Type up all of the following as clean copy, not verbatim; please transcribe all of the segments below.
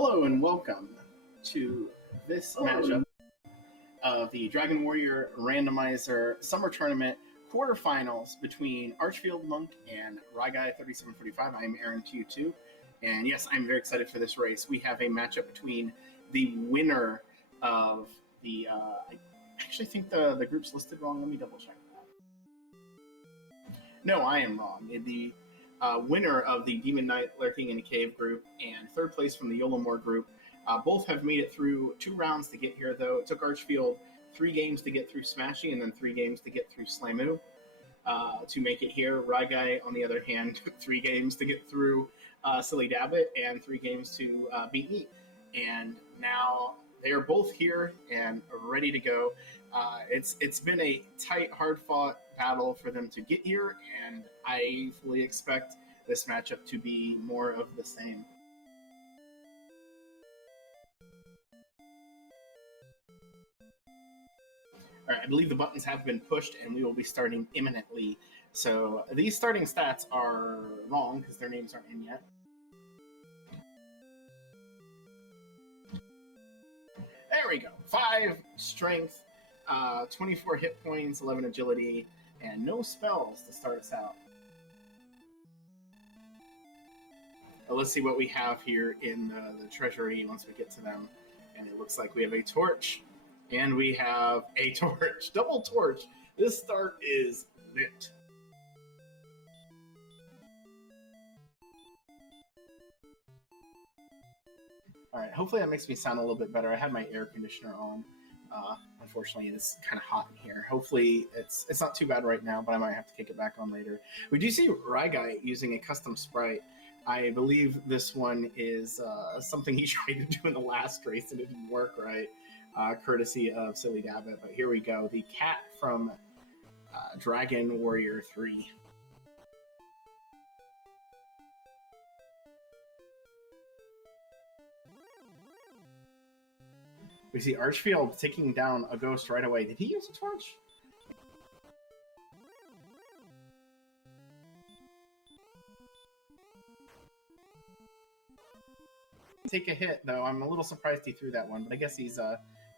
Hello and welcome to this matchup of the Dragon Warrior Randomizer Summer Tournament Quarterfinals between Archfield Monk and Ryguy 3745. I'm Aaron Q2, and yes, I'm very excited for this race. We have a matchup between the winner of the. I actually think the group's listed wrong. Let me double check that. No, I am wrong. The winner of the Demon Knight Lurking in a Cave group and third place from the Yolomore group. Both have made it through 2 rounds to get here, though. It took Archfield 3 games to get through Smashing and then 3 games to get through Slamu to make it here. Ryguy, on the other hand, took 3 games to get through Silly Dabbit and 3 games to beat me. And now they are both here and ready to go. It's been a tight, hard-fought battle for them to get here, and I fully expect this matchup to be more of the same. All right, I believe the buttons have been pushed, and we will be starting imminently. So these starting stats are wrong because their names aren't in yet. There we go. 5 strength, 24 hit points, 11 agility, and no spells to start us out. Let's see what we have here in the treasury once we get to them. And it looks like we have a torch, and we have a torch. Double torch. This start is lit. All right, hopefully that makes me sound a little bit better. I had my air conditioner on. Unfortunately, it's kind of hot in here. Hopefully, it's not too bad right now, but I might have to kick it back on later. We do see Ryguy using a custom sprite. I believe this one is something he tried to do in the last race and it didn't work right, courtesy of Silly Dabbit. But here we go, the cat from Dragon Warrior 3. We see Archfield taking down a ghost right away. Did he use a torch? Take a hit, though. I'm a little surprised he threw that one, but I guess he's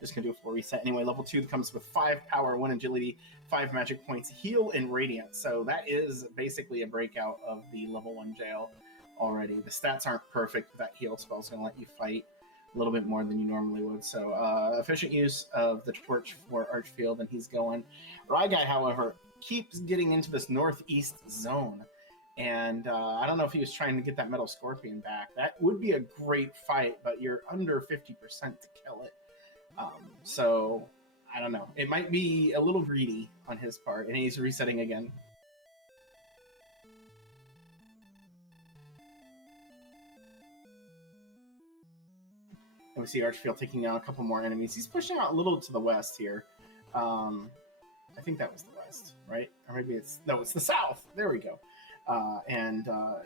just going to do a full reset. Anyway, level 2 comes with 5 power, 1 agility, 5 magic points, heal, and radiant. So that is basically a breakout of the level 1 jail already. The stats aren't perfect, but that heal spell is going to let you fight a little bit more than you normally would. So efficient use of the torch for Archfield, and he's going. Ryguy, however, keeps getting into this northeast zone. And I don't know if he was trying to get that Metal Scorpion back. That would be a great fight, but you're under 50% to kill it. So I don't know. It might be a little greedy on his part, and he's resetting again. And we see Archfield taking out a couple more enemies. He's pushing out a little to the west here. I think that was the west, right? Or maybe it's the south. There we go.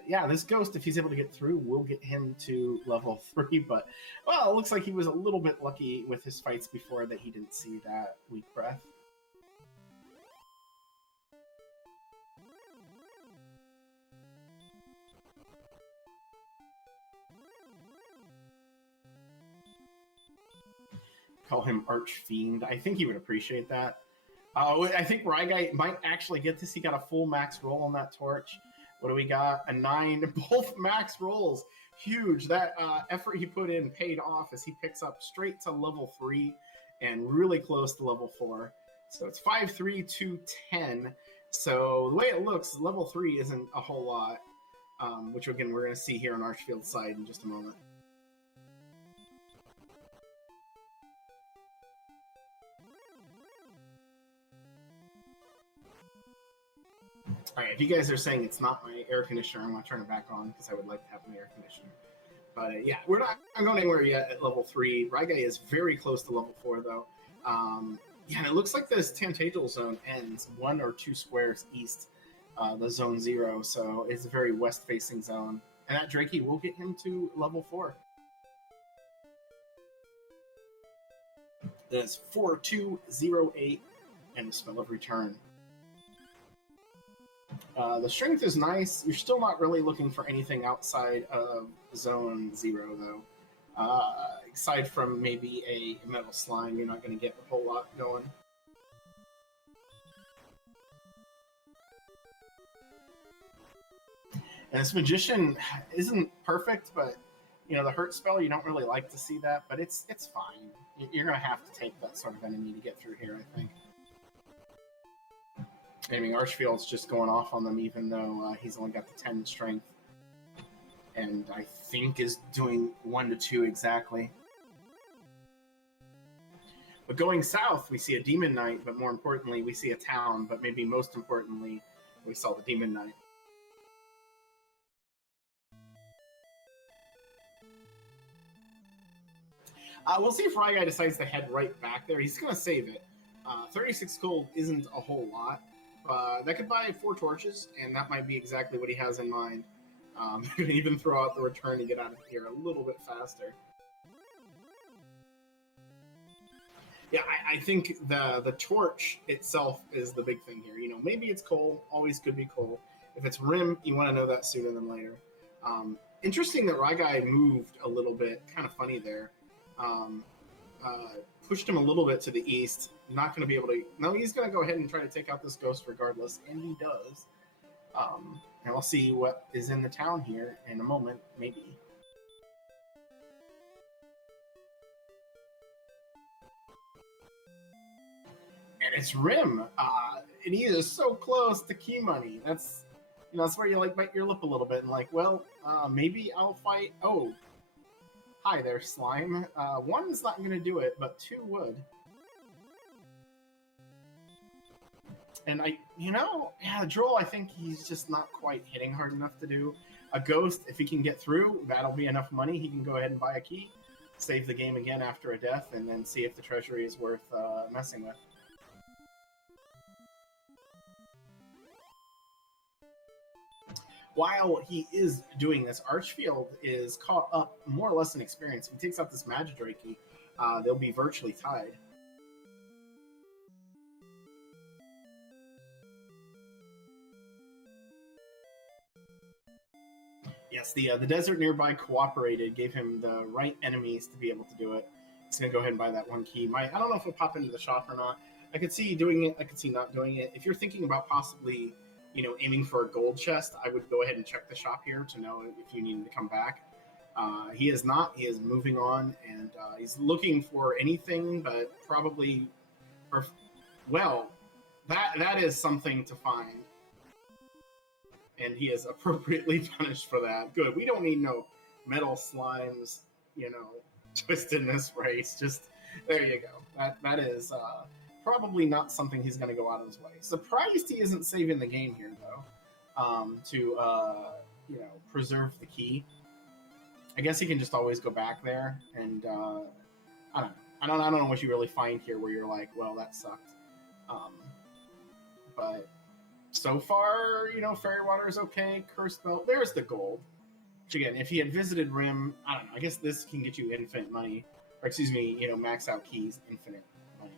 Yeah, this ghost, if he's able to get through, will get him to level 3. But, well, it looks like he was a little bit lucky with his fights before that he didn't see that weak breath. Call him Archfiend. I think he would appreciate that. I think Ryguy might actually get this. He got a full max roll on that torch. What do we got? A 9. Both max rolls. Huge. That effort he put in paid off as he picks up straight to level 3 and really close to level 4. So it's 5, 3, 2, 10. So the way it looks, level 3 isn't a whole lot, which again we're going to see here on Archfield's side in just a moment. All right, if you guys are saying it's not my air conditioner, I'm going to turn it back on because I would like to have an air conditioner. But yeah, we're not going anywhere yet at level 3. Ryguy is very close to level 4, though. Yeah, and it looks like this Tantagel zone ends 1 or 2 squares east, the zone 0, so it's a very west-facing zone. And that Drakey will get him to level 4. That's 4208 and the Spell of Return. The strength is nice. You're still not really looking for anything outside of zone 0, though. Aside from maybe a metal slime, you're not going to get a whole lot going. And this magician isn't perfect, but you know, the hurt spell, you don't really like to see that, but it's fine. You're going to have to take that sort of enemy to get through here, I think. I mean, Archfield's just going off on them, even though he's only got the 10 strength. And I think is doing 1 to 2 exactly. But going south, we see a Demon Knight, but more importantly, we see a town, but maybe most importantly, we saw the Demon Knight. We'll see if Ryguy decides to head right back there. He's going to save it. 36 gold isn't a whole lot. That could buy 4 torches, and that might be exactly what he has in mind. Even throw out the return to get out of here a little bit faster. Yeah, I think the torch itself is the big thing here. You know, maybe it's coal, always could be coal. If it's rim, you want to know that sooner than later. Interesting that Ryguy moved a little bit, kind of funny there. Pushed him a little bit to the east. Not going to be able to... No, he's going to go ahead and try to take out this ghost regardless, and he does. And we'll see what is in the town here in a moment, maybe. And it's Rim, and he is so close to key money. That's, you know, that's where you like bite your lip a little bit and like, well, maybe I'll fight. Oh, hi there, slime. 1 is not going to do it, but 2 would. And Droll, I think he's just not quite hitting hard enough to do. A ghost, if he can get through, that'll be enough money. He can go ahead and buy a key, save the game again after a death, and then see if the treasury is worth messing with. While he is doing this, Archfield is caught up more or less in experience. If he takes out this Magidrake, they'll be virtually tied. Yes, the Desert nearby cooperated, gave him the right enemies to be able to do it. He's going to go ahead and buy that 1 key. I don't know if it'll pop into the shop or not. I could see doing it. I could see not doing it. If you're thinking about possibly, you know, aiming for a gold chest, I would go ahead and check the shop here to know if you need to come back. He is not. He is moving on, and he's looking for anything, but probably, well, that is something to find. And he is appropriately punished for that. Good. We don't need no metal slimes, you know, twisted in this race. Just, there you go. That is probably not something he's going to go out of his way. Surprised he isn't saving the game here, though, to, you know, preserve the key. I guess he can just always go back there, and I don't know what you really find here where you're like, well, that sucked. But so far, you know, Fairy Water is okay. Cursed Belt, there's the gold. Which again, if he had visited Rim, I don't know. I guess this can get you infinite money, or excuse me, you know, max out keys, infinite money.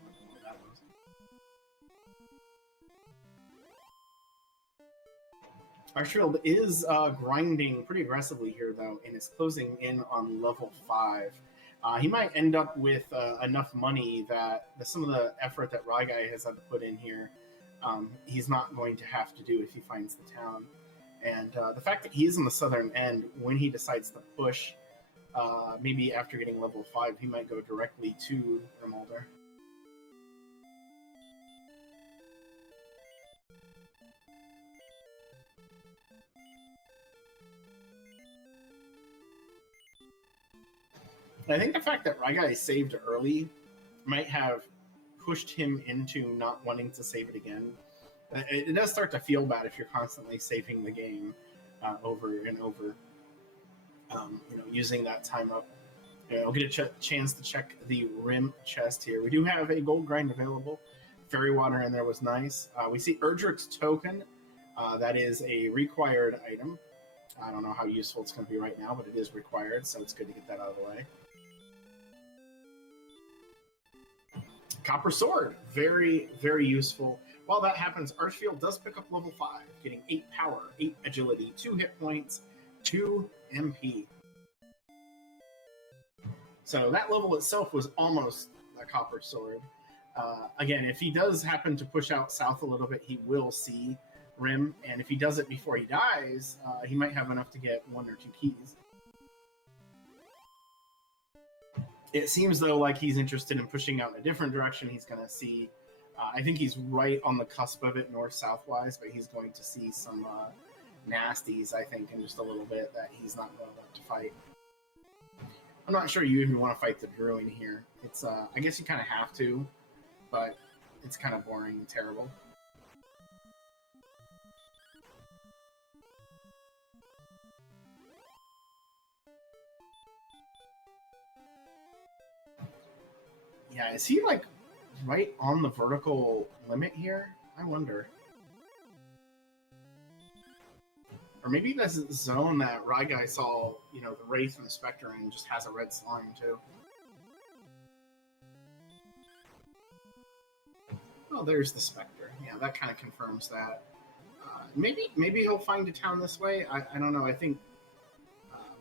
That was. Archfield is grinding pretty aggressively here, though, and is closing in on level 5. He might end up with enough money that some of the effort that Ryguy has had to put in here, he's not going to have to do if he finds the town. And the fact that he is on the southern end, when he decides to push, maybe after getting level 5, he might go directly to Grimaldr. I think the fact that Ryguy saved early might have pushed him into not wanting to save it again. It does start to feel bad if you're constantly saving the game over and over, you know, using that time up. You know, I'll get a chance to check the Rim chest here. We do have a gold grind available. Fairy Water in there was nice. We see Erdrick's Token. That is a required item. I don't know how useful it's going to be right now, but it is required, so it's good to get that out of the way. Copper Sword, very, very useful. While that happens, Archfield does pick up level 5, getting 8 power, 8 agility, 2 hit points, 2 MP. So that level itself was almost a copper sword. Again, if he does happen to push out south a little bit, he will see Rim, and if he does it before he dies, he might have enough to get 1 or 2 keys. It seems though like he's interested in pushing out in a different direction. He's going to see, I think he's right on the cusp of it north-south wise, but he's going to see some nasties, I think, in just a little bit that he's not going to want to fight. I'm not sure you even want to fight the Druid here. It's, I guess you kind of have to, but it's kind of boring and terrible. Yeah, is he like right on the vertical limit here? I wonder. Or maybe this zone that Ryguy saw, you know, the Wraith and the Spectre in just has a red slime too. Oh, there's the Spectre. Yeah, that kind of confirms that. Maybe he'll find a town this way. I don't know. I think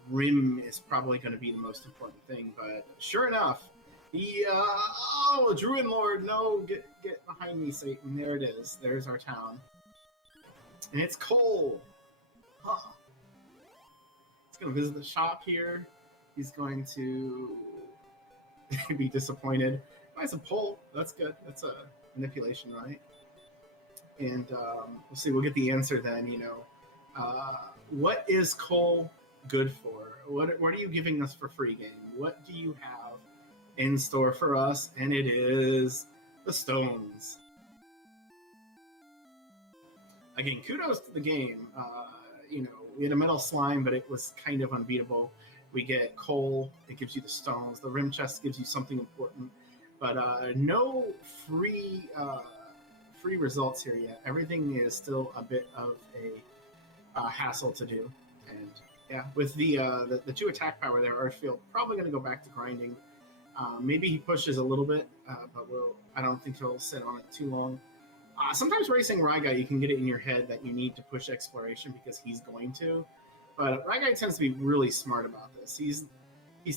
Rim is probably going to be the most important thing. But sure enough, oh, Druid Lord, no, get behind me, Satan. There it is. There's our town. And it's Cole. Huh. He's going to visit the shop here. He's going to be disappointed. Oh, it's a pole. That's good. That's a manipulation, right? And we'll see. We'll get the answer then, you know. What is Cole good for? What are you giving us for free game? What do you have in store for us? And it is the stones. Again, kudos to the game. You know, we had a metal slime, but it was kind of unbeatable. We get coal, it gives you the stones. The rim chest gives you something important, but no free results here yet. Everything is still a bit of a hassle to do. And yeah, with the 2 attack power there, Archfield probably going to go back to grinding. Maybe he pushes a little bit, but I don't think he'll sit on it too long. Sometimes racing Ryguy, you can get it in your head that you need to push exploration because he's going to. But Ryguy tends to be really smart about this. He's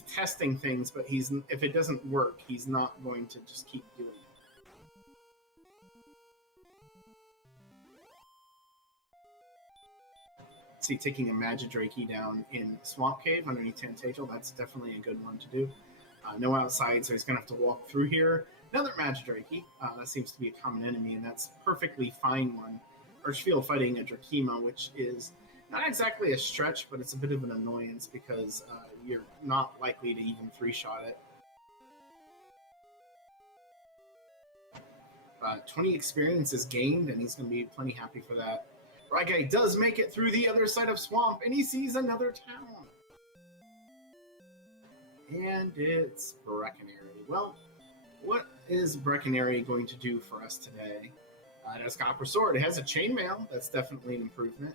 testing things, but if it doesn't work, he's not going to just keep doing it. See, taking a Magidrake down in Swamp Cave underneath Tentacle, that's definitely a good one to do. No outside, so he's going to have to walk through here. Another Magidrake. That seems to be a common enemy, and that's a perfectly fine one. Archfield fighting a Drakima, which is not exactly a stretch, but it's a bit of an annoyance because you're not likely to even 3-shot it. 20 experience is gained, and he's going to be plenty happy for that. Ryguy does make it through the other side of Swamp, and he sees another town. And it's Brecconary. Well, what is Brecconary going to do for us today? It has Copper Sword. It has a Chainmail. That's definitely an improvement.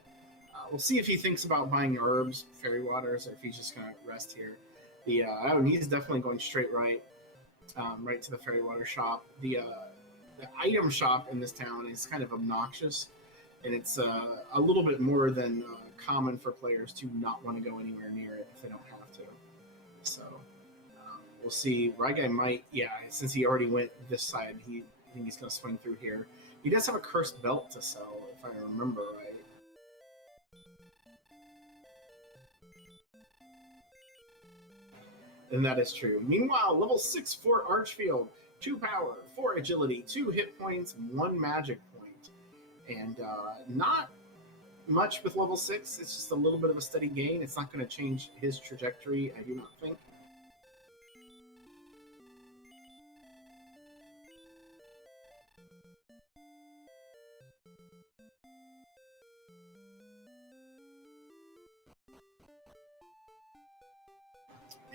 We'll see if he thinks about buying herbs, fairy waters, or if he's just going to rest here. He's definitely going straight right to the fairy water shop. The item shop in this town is kind of obnoxious, and it's a little bit more than common for players to not want to go anywhere near it if they don't have to. So we'll see. Ryguy might, since he already went this side, I think he's going to swing through here. He does have a cursed belt to sell, if I remember right. And that is true. Meanwhile, level 6 for Archfield, 2 power, 4 agility, 2 hit points, 1 magic point. And not much with level 6. It's just a little bit of a steady gain. It's not going to change his trajectory, I do not think.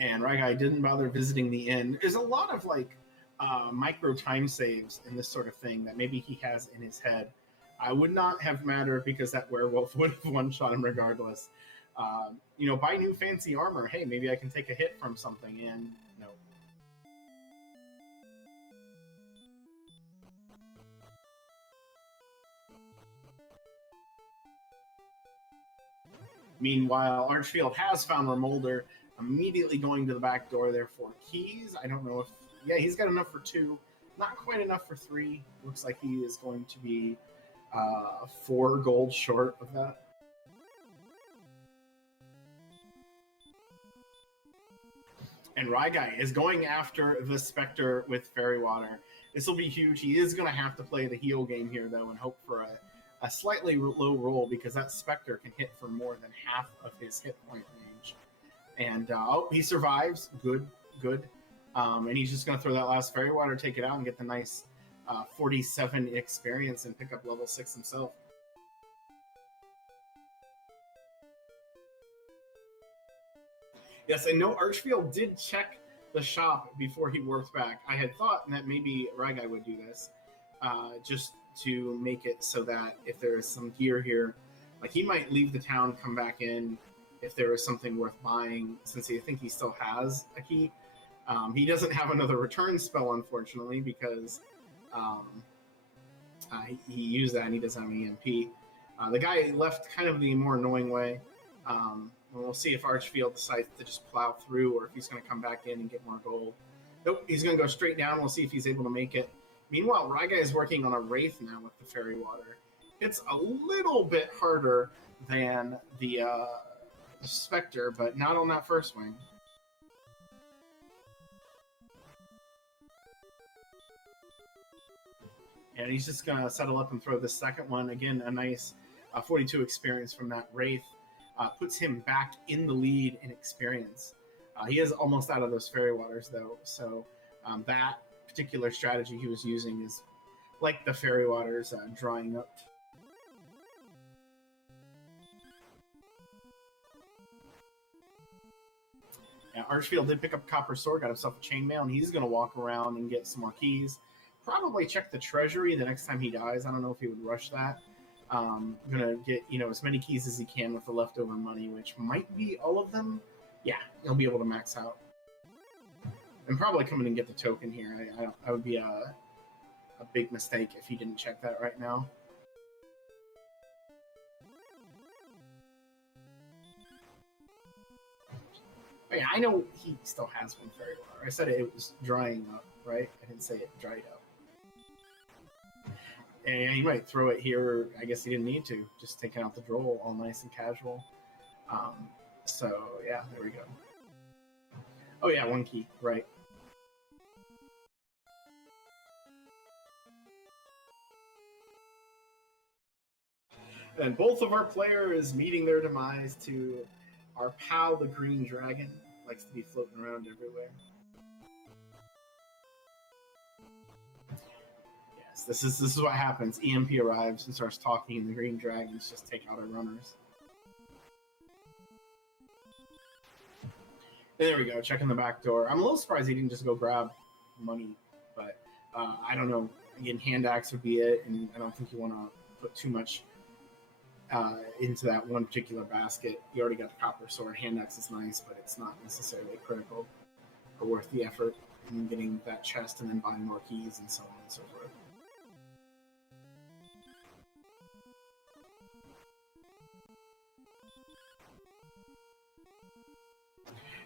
And Ryguy didn't bother visiting the inn. There's a lot of micro time saves in this sort of thing that maybe he has in his head. I would not have mattered because that werewolf would have one-shot him regardless. Buy new fancy armor. Hey, maybe I can take a hit from something, and no. Meanwhile, Archfield has found Remolder. Immediately going to the back door there for keys. I don't know if... Yeah, he's got enough for 2. Not quite enough for 3. Looks like he is going to be 4 gold short of that. And Ryguy is going after the Spectre with Fairy Water. This will be huge. He is going to have to play the heal game here, though, and hope for a slightly low roll, because that Spectre can hit for more than half of his hit point range. And he survives. Good, good. And he's just going to throw that last Fairy Water, take it out, and get the nice 47 experience and pick up level 6 himself. Yes, and no, Archfield did check the shop before he warped back. I had thought that maybe Ryguy would do this, just to make it so that if there is some gear here, like he might leave the town, come back in if there is something worth buying, since I think he still has a key. He doesn't have another return spell, unfortunately, because he used that and he doesn't have an EMP. The guy left kind of the more annoying way. And we'll see if Archfield decides to just plow through, or if he's going to come back in and get more gold. Nope, he's going to go straight down. We'll see if he's able to make it. Meanwhile, Ryguy is working on a Wraith now with the Fairy Water. It's a little bit harder than the Spectre, but not on that first wing. And he's just going to settle up and throw the second one. Again, a nice 42 experience from that Wraith. Puts him back in the lead in experience. He is almost out of those Fairy Waters, though, so that particular strategy he was using is like the Fairy Waters drying up. Yeah, Archfield did pick up Copper Sword, got himself a chainmail, and he's going to walk around and get some more keys. Probably check the treasury the next time he dies. I don't know if he would rush that. Gonna get, as many keys as he can with the leftover money, which might be all of them. Yeah, he'll be able to max out. And probably come in and get the token here. I would be a big mistake if he didn't check that right now. Oh, yeah, I know he still has one Fairy Water. I said it was drying up, right? I didn't say it dried up. And he might throw it here. I guess he didn't need to. Just taking out the droll, all nice and casual. So, yeah, there we go. Oh, yeah, 1 key, right. And both of our players meeting their demise to our pal, the Green Dragon. Likes to be floating around everywhere. This is what happens. EMP arrives and starts talking, and the Green Dragons just take out our runners. And there we go, checking the back door. I'm a little surprised he didn't just go grab money, but I don't know. Again, hand axe would be it, and I don't think you want to put too much into that one particular basket. You already got the Copper Sword. Hand axe is nice, but it's not necessarily critical or worth the effort in getting that chest and then buying more keys and so on and so forth.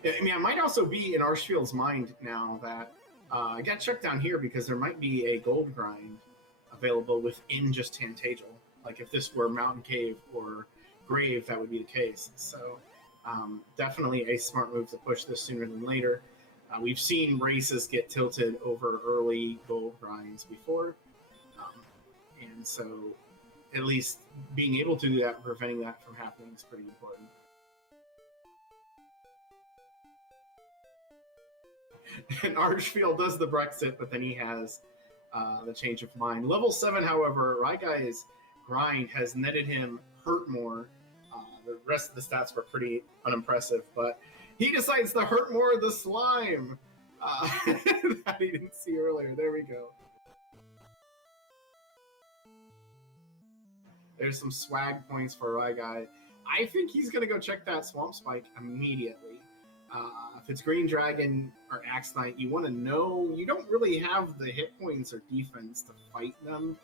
I mean, it might also be in Archfield's mind now that I got checked down here because there might be a gold grind available within just Tantagel. Like if this were Mountain Cave or Grave, that would be the case. So definitely a smart move to push this sooner than later. We've seen races get tilted over early gold grinds before. And so at least being able to do that, preventing that from happening is pretty important. And Archfield does the Brexit, but then he has the change of mind. Level 7, however, Ryguy's grind has netted him hurt more. The rest of the stats were pretty unimpressive, but he decides to hurt more of the slime that he didn't see earlier. There we go. There's some swag points for Ryguy. I think he's going to go check that Swamp Spike immediately. If it's Green Dragon or Axe Knight, you want to know you don't really have the hit points or defense to fight them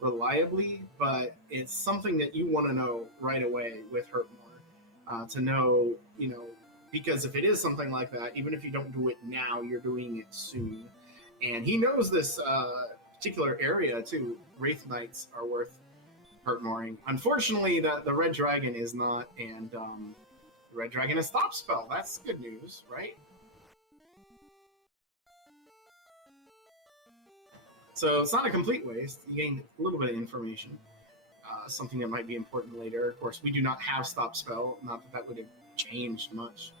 reliably, but it's something that you want to know right away with Hurtmore to know, because if it is something like that, even if you don't do it now, you're doing it soon. And he knows this particular area too. Wraith Knights are worth Hurtmoring. Unfortunately, the Red Dragon is not, and the Red Dragon is Stop Spell. That's good news, right? So it's not a complete waste. You gain a little bit of information, something that might be important later. Of course, we do not have Stop Spell. Not that that would have changed much.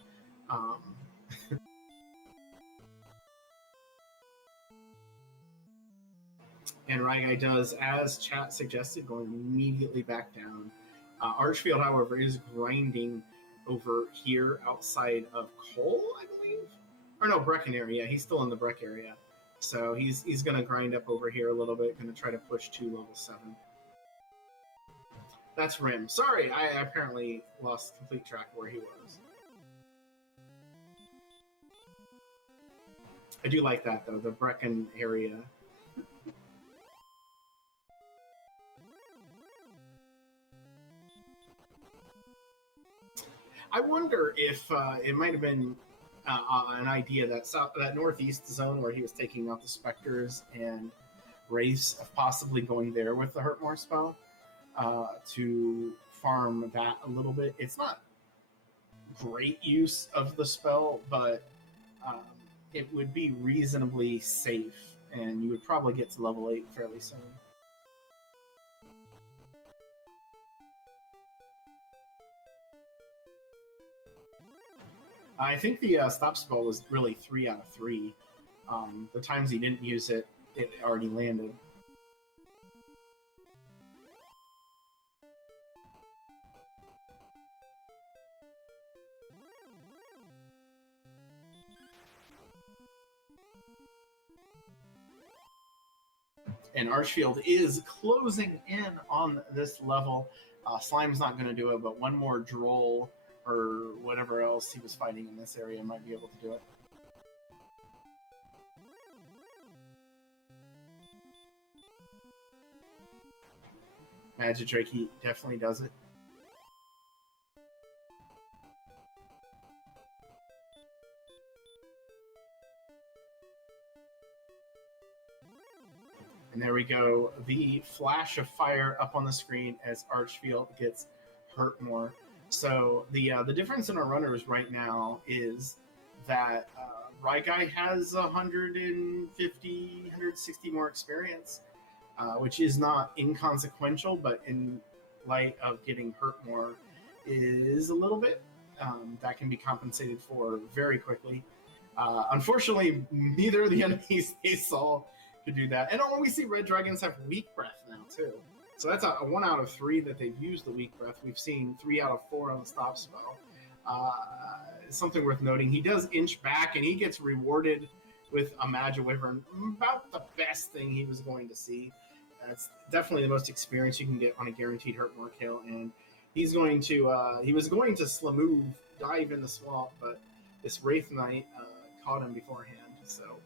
And Raigai does, as chat suggested, going immediately back down. Archfield, however, is grinding over here outside of Cole, I believe? Or no, Brecken area. He's still in the Breck area. So he's going to grind up over here a little bit, going to try to push to level 7. That's Rim. Sorry, I apparently lost complete track of where he was. I do like that, though, the Brecken area. I wonder if it might have been an idea that northeast zone where he was taking out the Spectres and Wraiths of possibly going there with the Hurtmore spell to farm that a little bit. It's not great use of the spell, but it would be reasonably safe, and you would probably get to level 8 fairly soon. I think the Stop Spell was really 3 out of 3. The times he didn't use it, it already landed. And Archfield is closing in on this level. Slime's not going to do it, but one more Droll or whatever else he was fighting in this area might be able to do it. Magidrake, he definitely does it. And there we go. The flash of fire up on the screen as Archfield gets hurt more. So the difference in our runners right now is that Raigai has 150, 160 more experience, which is not inconsequential, but in light of getting hurt more is a little bit. That can be compensated for very quickly. Unfortunately, neither of the enemies they saw could do that. And we see Red Dragons have Weak Breath now, too. So that's a 1 out of 3 that they've used the Weak Breath. We've seen 3 out of 4 on the Stop Spell. Something worth noting, he does inch back, and he gets rewarded with a Magiwyvern. About the best thing he was going to see. That's definitely the most experience you can get on a guaranteed Hurtmore kill. And he's going to, he was going to Slamove, dive in the swamp, but this Wraith Knight caught him beforehand. So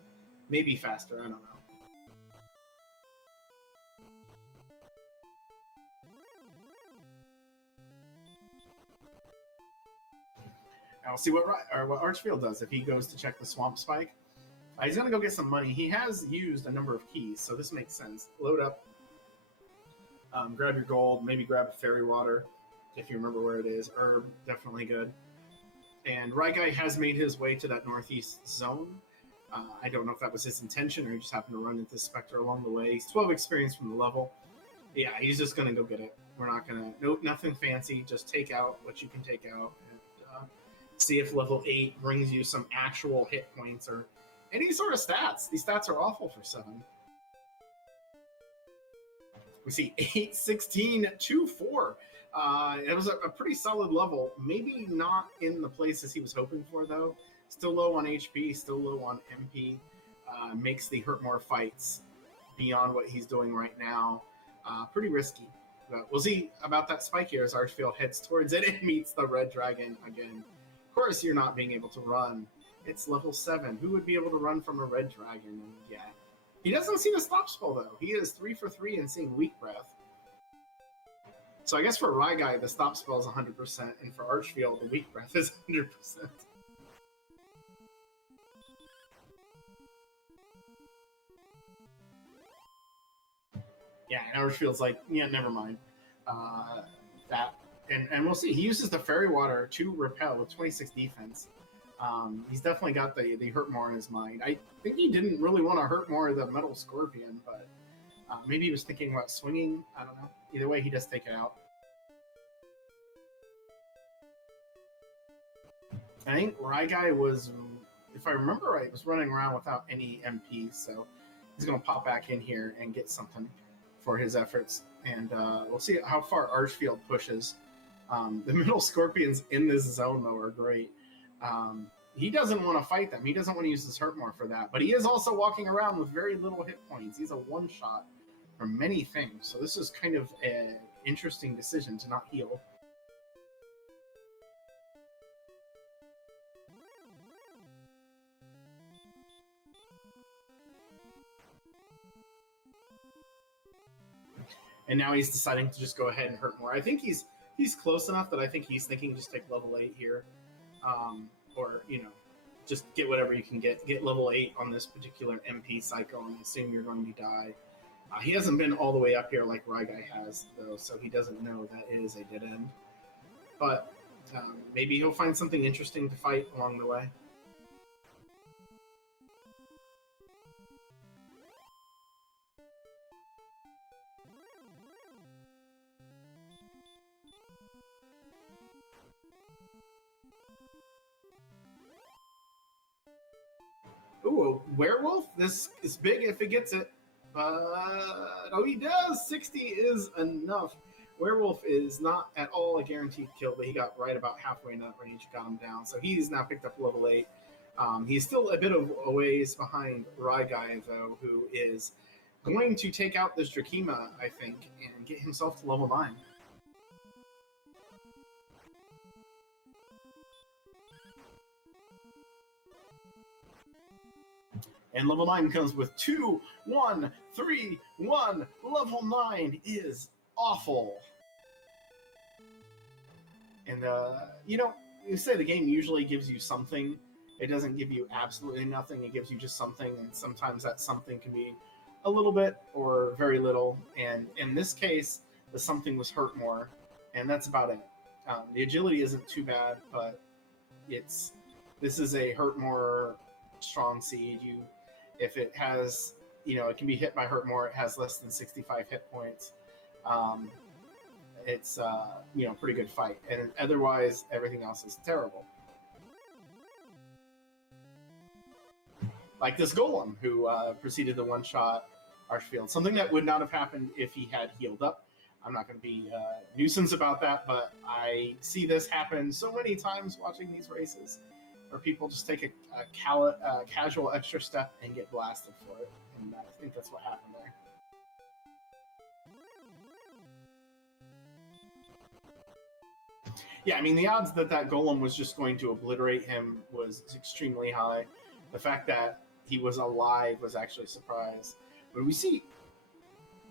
maybe faster, I don't know. I'll see what Archfield does if he goes to check the Swamp Spike. He's going to go get some money. He has used a number of keys, so this makes sense. Load up, grab your gold, maybe grab a fairy water if you remember where it is. Herb, definitely good. And Raigai has made his way to that northeast zone. I don't know if that was his intention or he just happened to run into Spectre along the way. He's 12 experience from the level. Yeah, he's just going to go get it. We're not going to, nope, nothing fancy. Just take out what you can take out. See if level 8 brings you some actual hit points or any sort of stats. These stats are awful for 7. We see 8, 16, 2, 4. It was a pretty solid level. Maybe not in the places he was hoping for, though. Still low on HP, still low on MP. Makes the Hurtmore fights beyond what he's doing right now pretty risky. But we'll see about that spike here as Archfield heads towards it and meets the Red Dragon again. Of course, you're not being able to run. It's level 7. Who would be able to run from a Red Dragon? And yeah, he doesn't see the Stop Spell, though. He is 3 for 3 and seeing Weak Breath. So I guess for Raigai, the Stop Spell is 100%, and for Archfield, the Weak Breath is 100%. Archfield's like, yeah, never mind. That and we'll see. He uses the Fairy Water to repel with 26 defense. He's definitely got the hurt more in his mind. I think he didn't really want to hurt more the Metal Scorpion, but maybe he was thinking about swinging. I don't know. Either way, he does take it out. I think Ryguy was, if I remember right, was running around without any MP, so he's going to pop back in here and get something for his efforts. And we'll see how far Archfield pushes. The Metal Scorpions in this zone, though, are great. He doesn't want to fight them. He doesn't want to use his hurt more for that. But he is also walking around with very little hit points. He's a one-shot from many things. So this is kind of an interesting decision to not heal. And now he's deciding to just go ahead and hurt more. I think he's close enough that I think he's thinking just take level 8 here. Or, you know, just get whatever you can get. Get level 8 on this particular MP cycle and assume you're going to die. He hasn't been all the way up here like Ryguy has, though, so he doesn't know that it is a dead end. But maybe he'll find something interesting to fight along the way. Ooh, a werewolf? This is big if it gets it. Oh, he does! 60 is enough. Werewolf is not at all a guaranteed kill, but he got right about halfway in that range, got him down. So he's now picked up level 8. He's still a bit of a ways behind Ryguy, though, who is going to take out this Drakima, I think, and get himself to level 9. And level 9 comes with 2, 1, 3, 1. Level 9 is awful. And, you know, you say the game usually gives you something. It doesn't give you absolutely nothing. It gives you just something, and sometimes that something can be a little bit or very little. And in this case, the something was hurt more, and that's about it. The agility isn't too bad, but this is a hurt more strong seed. If it has, you know, it can be hit by hurt more. It has less than 65 hit points. It's you know, pretty good fight, and otherwise everything else is terrible. Like this Golem, who proceeded to one-shot Archfield. Something that would not have happened if he had healed up. I'm not going to be a nuisance about that, but I see this happen so many times watching these races, where people just take a casual extra step and get blasted for it. And I think that's what happened there. Yeah, I mean, the odds that Golem was just going to obliterate him was extremely high. The fact that he was alive was actually a surprise. But we see,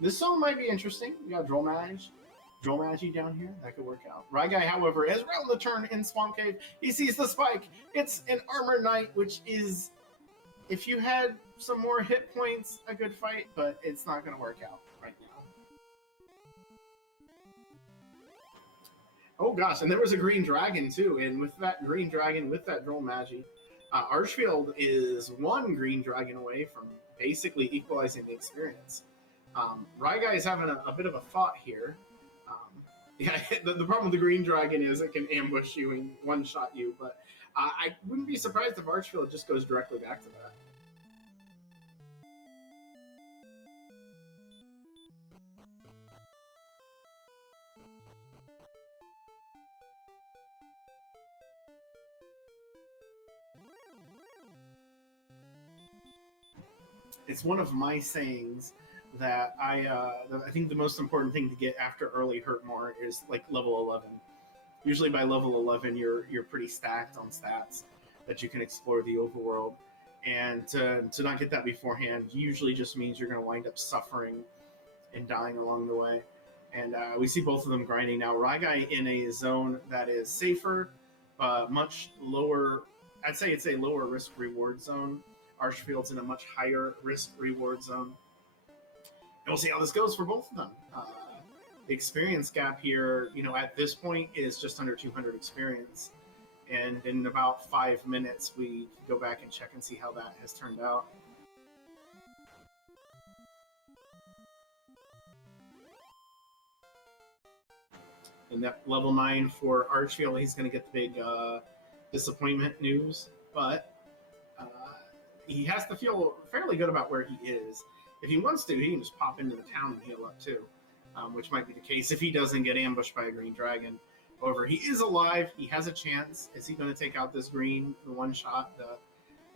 this zone might be interesting. We got Droll Magi down here. That could work out. Ryguy, however, has round the turn in Swamp Cave. He sees the spike. It's an Armor Knight, which is, if you had some more hit points, a good fight, but it's not going to work out right now. Oh gosh, and there was a green dragon too, and with that green dragon, with that Droll Magi, Archfield is one green dragon away from basically equalizing the experience. Ryguy is having a bit of a thought here. Yeah, the problem with the green dragon is it can ambush you and one-shot you, but I wouldn't be surprised if Archfield just goes directly back to that. It's one of my sayings that I think the most important thing to get after early hurt more is like level 11. Usually by level 11 you're pretty stacked on stats that you can explore the overworld, and to not get that beforehand usually just means you're going to wind up suffering and dying along the way. And we see both of them grinding now. Ryguy in a zone that is safer, much lower. I'd say it's a lower risk reward zone. Archfield's in a much higher risk reward zone. we'll see how this goes for both of them. The experience gap here, at this point is just under 200 experience. And in about 5 minutes, we go back and check and see how that has turned out. And that level 9 for Archfield, he's going to get the big disappointment news. But he has to feel fairly good about where he is. If he wants to, he can just pop into the town and heal up too, which might be the case if he doesn't get ambushed by a green dragon. However, he is alive. He has a chance. Is he going to take out this green, the one shot?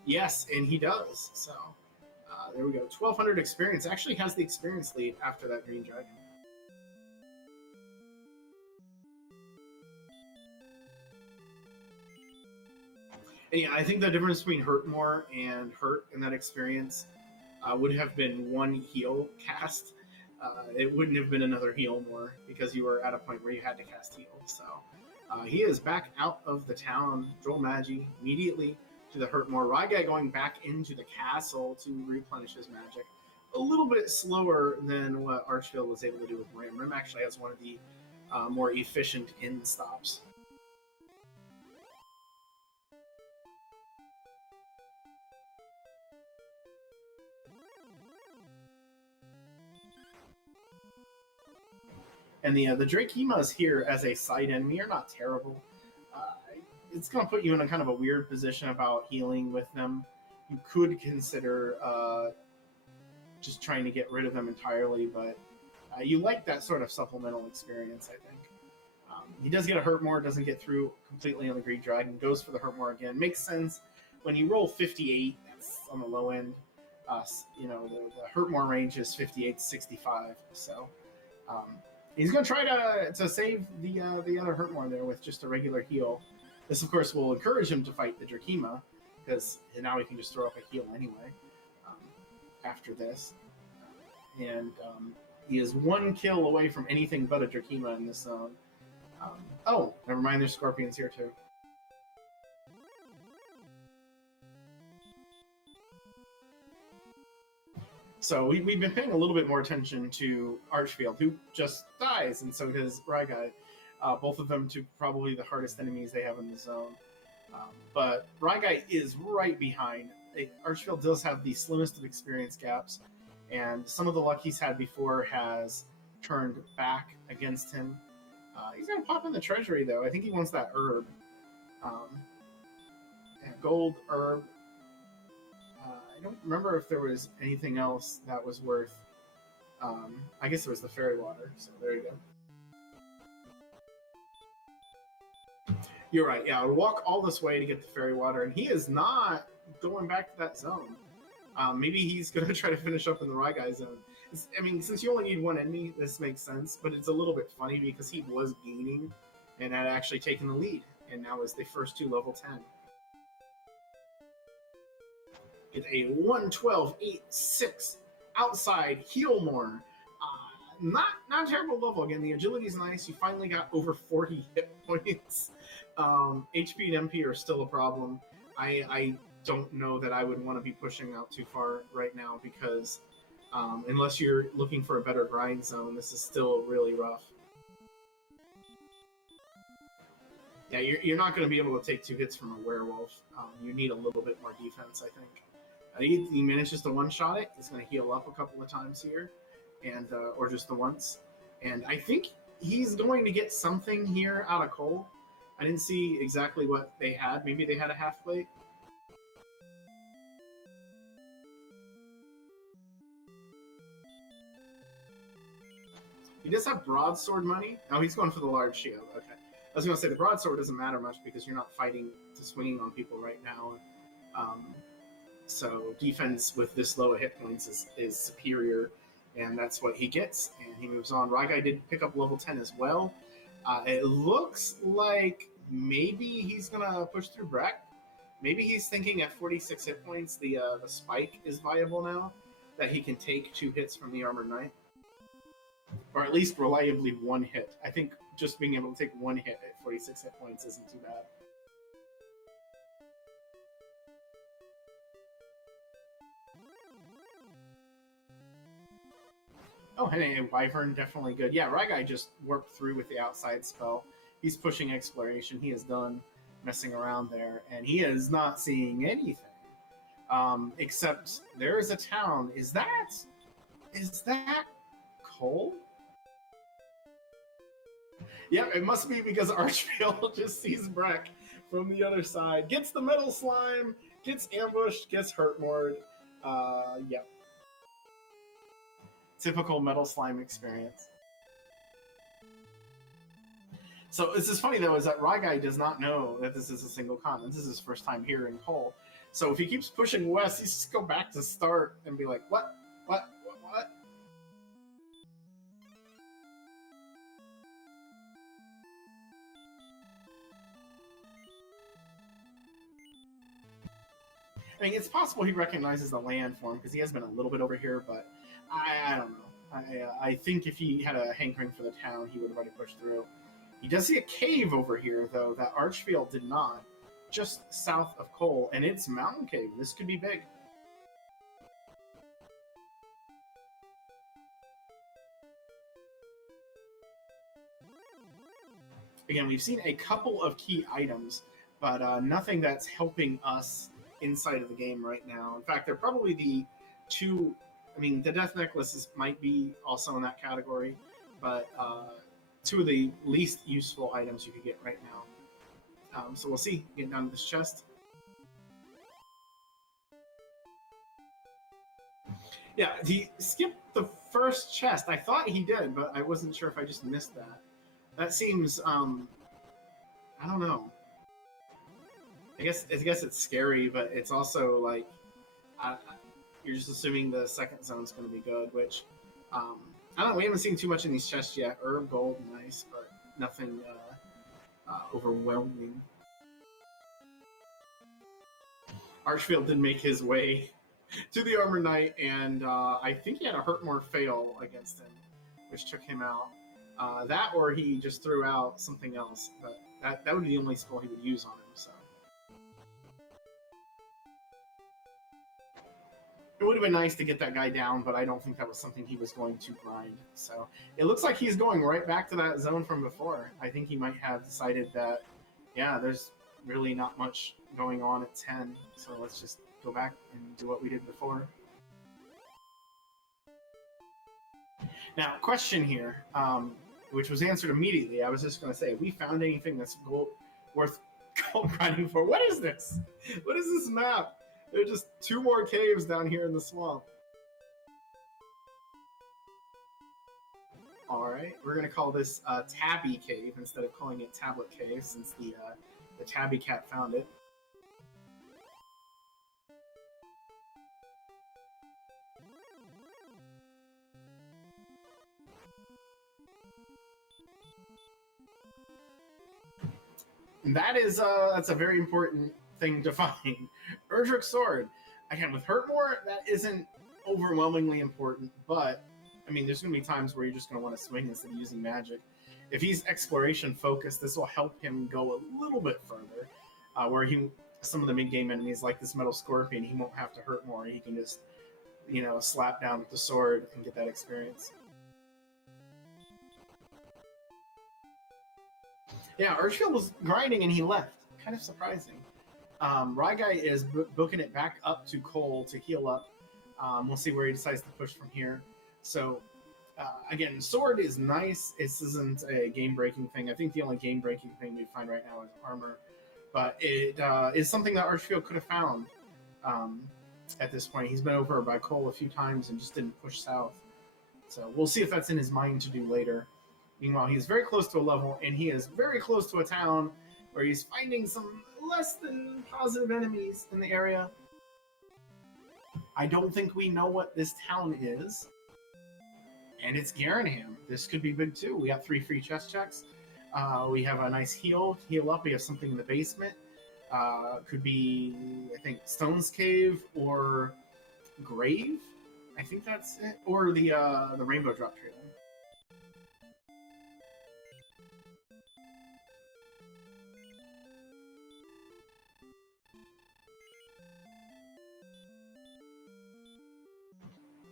Yes, and he does. So there we go. 1,200 experience. Actually has the experience lead after that green dragon. And yeah, I think the difference between hurt more and hurt in that experience would have been one heal cast. It wouldn't have been another heal more because you were at a point where you had to cast heal. So he is back out of the town. Droll Magi immediately to the hurt more. Rygai going back into the castle to replenish his magic. A little bit slower than what Archfield was able to do with Rim. Rim actually has one of the more efficient in stops. And the Drakeemas here as a side enemy are not terrible. It's going to put you in a kind of a weird position about healing with them. You could consider just trying to get rid of them entirely, but you like that sort of supplemental experience, I think. He does get a hurt more, doesn't get through completely on the Green Dragon, goes for the hurt more again. Makes sense. When you roll 58, that's on the low end. The hurt more range is 58 to 65, so... he's going to try to save the other hurt more there with just a regular heal. This, of course, will encourage him to fight the Drakeema, because now he can just throw up a heal anyway after this. And he is one kill away from anything but a Drakeema in this zone. Oh, never mind, there's Scorpions here too. So we've been paying a little bit more attention to Archfield, who just dies, and so does Rygai. Both of them to probably the hardest enemies they have in the zone. But Rygai is right behind. Archfield does have the slimmest of experience gaps, and some of the luck he's had before has turned back against him. He's going to pop in the treasury, though. I think he wants that herb. Gold, herb. I don't remember if there was anything else that was worth... I guess it was the fairy water, so there you go. You're right, yeah, I would walk all this way to get the fairy water, and he is not going back to that zone. Maybe he's going to try to finish up in the Rygai zone. Since you only need one enemy, this makes sense, but it's a little bit funny because he was gaining and had actually taken the lead, and now is the first to level 10. Get a 112.86 outside heal more. Not a terrible level. Again, the agility's nice. You finally got over 40 hit points. HP and MP are still a problem. I don't know that I would want to be pushing out too far right now because unless you're looking for a better grind zone, this is still really rough. Yeah, you're not going to be able to take 2 hits from a werewolf. You need a little bit more defense, I think. He manages to one-shot it. He's going to heal up a couple of times here, and or just the once. And I think he's going to get something here out of Cole. I didn't see exactly what they had. Maybe they had a half plate. He does have broadsword money. Oh, he's going for the large shield. Okay. I was going to say the broadsword doesn't matter much because you're not fighting to swinging on people right now. So defense with this low hit points is superior, and that's what he gets. And he moves on. Rygai did pick up level 10 as well. It looks like maybe he's going to push through Breck. Maybe he's thinking at 46 hit points, the spike is viable now, that he can take 2 hits from the Armored Knight. Or at least reliably 1 hit. I think just being able to take 1 hit at 46 hit points isn't too bad. Oh, hey, Wyvern, definitely good. Yeah, Ryguy just warped through with the outside spell. He's pushing exploration. He is done messing around there, and he is not seeing anything. Except there is a town. Is that Cole? Yeah, it must be because Archfield just sees Breck from the other side, gets the metal slime, gets ambushed, gets hurtmored. Yep. Typical metal slime experience. So this is funny though, is that Ryguy does not know that this is a single continent. This is his first time here in Cole. So if he keeps pushing west, he's just go back to start and be like, what? I mean, it's possible he recognizes the landform because he has been a little bit over here, but I don't know. I think if he had a hankering for the town, he would have already pushed through. He does see a cave over here, though, that Archfield did not, just south of Cole, and it's Mountain Cave. This could be big. Again, we've seen a couple of key items, but nothing that's helping us inside of the game right now. In fact, they're probably the two. I mean, the Death Necklaces might be also in that category, but two of the least useful items you could get right now. So we'll see. Getting down to this chest. Yeah, he skipped the first chest. I thought he did, but I wasn't sure if I just missed that. That seems, I don't know. I guess it's scary, but it's also like you're just assuming the second zone's going to be good, which I don't know. We haven't seen too much in these chests yet. Herb, gold, nice, but nothing overwhelming. Archfield did make his way to the Armor Knight, and I think he had a Hurtmore fail against him, which took him out. That or he just threw out something else, but that would be the only spell he would use on him. So it would have been nice to get that guy down, but I don't think that was something he was going to grind. So it looks like he's going right back to that zone from before. I think he might have decided that, yeah, there's really not much going on at 10, so let's just go back and do what we did before. Now, question here, which was answered immediately. I was just going to say, have we found anything that's worth gold grinding for? What is this? What is this map? There are just two more caves down here in the swamp. Alright, we're going to call this Tabby Cave instead of calling it Tablet Cave, since the Tabby Cat found it. And that's a very important thing to find. Erdrick Sword. Again, with Hurtmore, that isn't overwhelmingly important, but I mean, there's going to be times where you're just going to want to swing instead of using magic. If he's exploration focused, this will help him go a little bit further, where some of the mid-game enemies, like this Metal Scorpion, he won't have to hurt more. He can just, slap down with the sword and get that experience. Yeah, Archfield was grinding and he left. Kind of surprising. Ryguy is booking it back up to Cole to heal up. We'll see where he decides to push from here. So, again, sword is nice. This isn't a game-breaking thing. I think the only game-breaking thing we find right now is armor. But it is something that Archfield could have found at this point. He's been over by Cole a few times and just didn't push south. So we'll see if that's in his mind to do later. Meanwhile, he's very close to a level, and he is very close to a town where he's finding some less than positive enemies in the area. I don't think we know what this town is. And it's Garanham. This could be big too. We got 3 free chest checks. We have a nice heal up. We have something in the basement. Could be, I think, Stone's Cave or Grave. I think that's it. Or the Rainbow Drop Tree.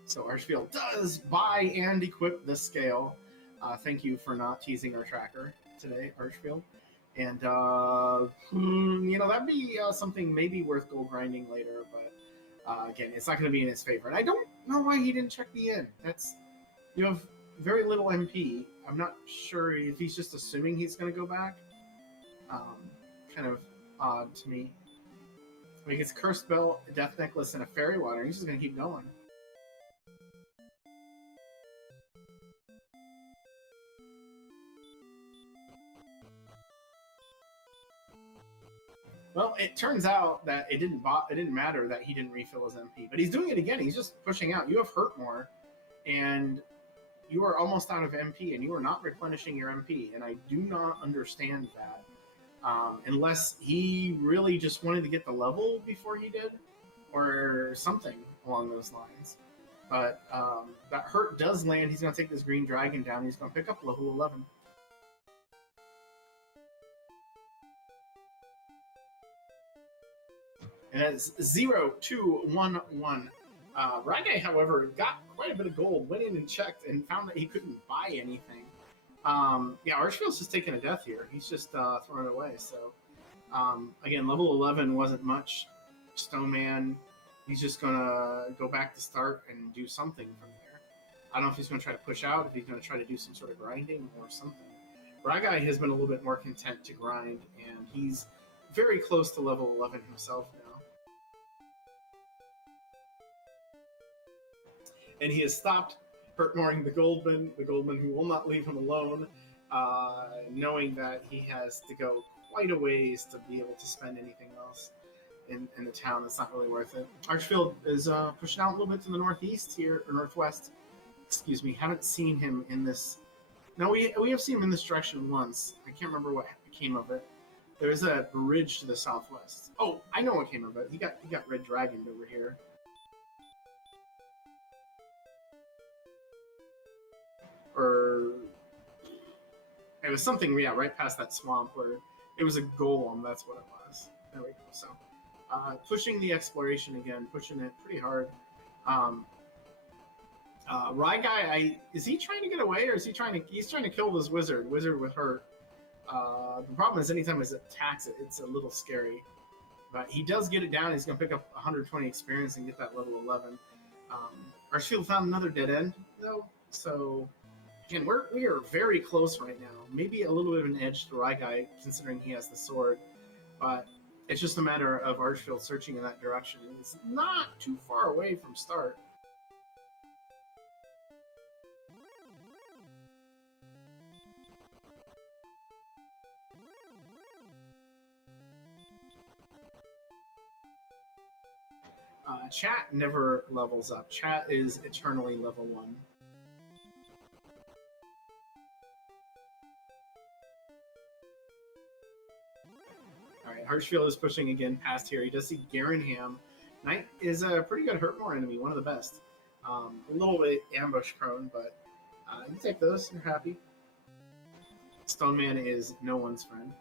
So Archfield does buy and equip the scale. Thank you for not teasing our tracker today, Archfield. And that'd be something maybe worth gold grinding later, but again, it's not going to be in his favor. And I don't know why he didn't check the inn. You have very little MP. I'm not sure if he's just assuming he's going to go back. Kind of odd to me. He gets Cursed Belt, a Death Necklace, and a Fairy Water. He's just going to keep going. Well, it turns out that it didn't matter that he didn't refill his MP, but he's doing it again. He's just pushing out. You have hurt more, and you are almost out of MP, and you are not replenishing your MP, and I do not understand that. Unless he really just wanted to get the level before he did, or something along those lines. But that hurt does land. He's going to take this green dragon down. He's going to pick up level 11. And that's 0-2-1-1. Ragai, however, got quite a bit of gold, went in and checked, and found that he couldn't buy anything. Archfield's just taking a death here. He's just throwing it away. So, again, level 11 wasn't much. Stoneman, he's just going to go back to start and do something from there. I don't know if he's going to try to push out, if he's going to try to do some sort of grinding or something. Ragai has been a little bit more content to grind, and he's very close to level 11 himself now. And he has stopped hurt-mooring the Goldman who will not leave him alone, knowing that he has to go quite a ways to be able to spend anything else in the town. That's not really worth it. Archfield is pushing out a little bit to the northeast here, or northwest. Excuse me. Haven't seen him in this. No, we have seen him in this direction once. I can't remember what came of it. There is a bridge to the southwest. Oh, I know what came of it. He got red dragoned over here. Or it was something, right past that swamp where it was a golem. That's what it was. There we go. So, pushing the exploration again, pushing it pretty hard. Ragai, is he trying to get away, or is he's trying to kill this wizard? Wizard with hurt. The problem is anytime it attacks it, it's a little scary. But he does get it down. He's going to pick up 120 experience and get that level 11. Archfield found another dead end, though. So, again, we are very close right now. Maybe a little bit of an edge to Ragai, considering he has the sword. But it's just a matter of Archfield searching in that direction. It's not too far away from start. Chat never levels up. Chat is eternally level 1. Alright, Archfield is pushing again past here. He does see Garenham. Knight is a pretty good hurt-more enemy, one of the best. A little bit ambush prone, but you take those, you're happy. Stoneman is no one's friend.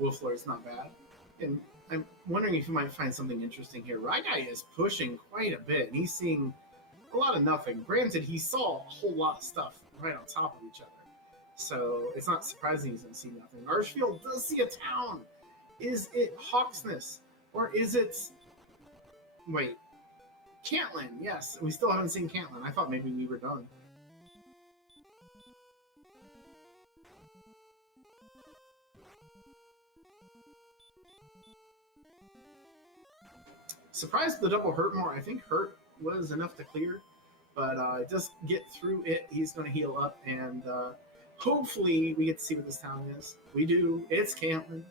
Wolflore is not bad. And I'm wondering if you might find something interesting here. Ragai is pushing quite a bit, and he's seeing a lot of nothing. Granted, he saw a whole lot of stuff right on top of each other. So it's not surprising he's going to see nothing. Archfield does see a town. Is it Hawksness? Or is it... Wait. Cantlin, yes. We still haven't seen Cantlin. I thought maybe we were done. Surprised the double hurt more. I think hurt was enough to clear, but just get through it. He's going to heal up, and hopefully we get to see what this town is. We do. It's Cantlin.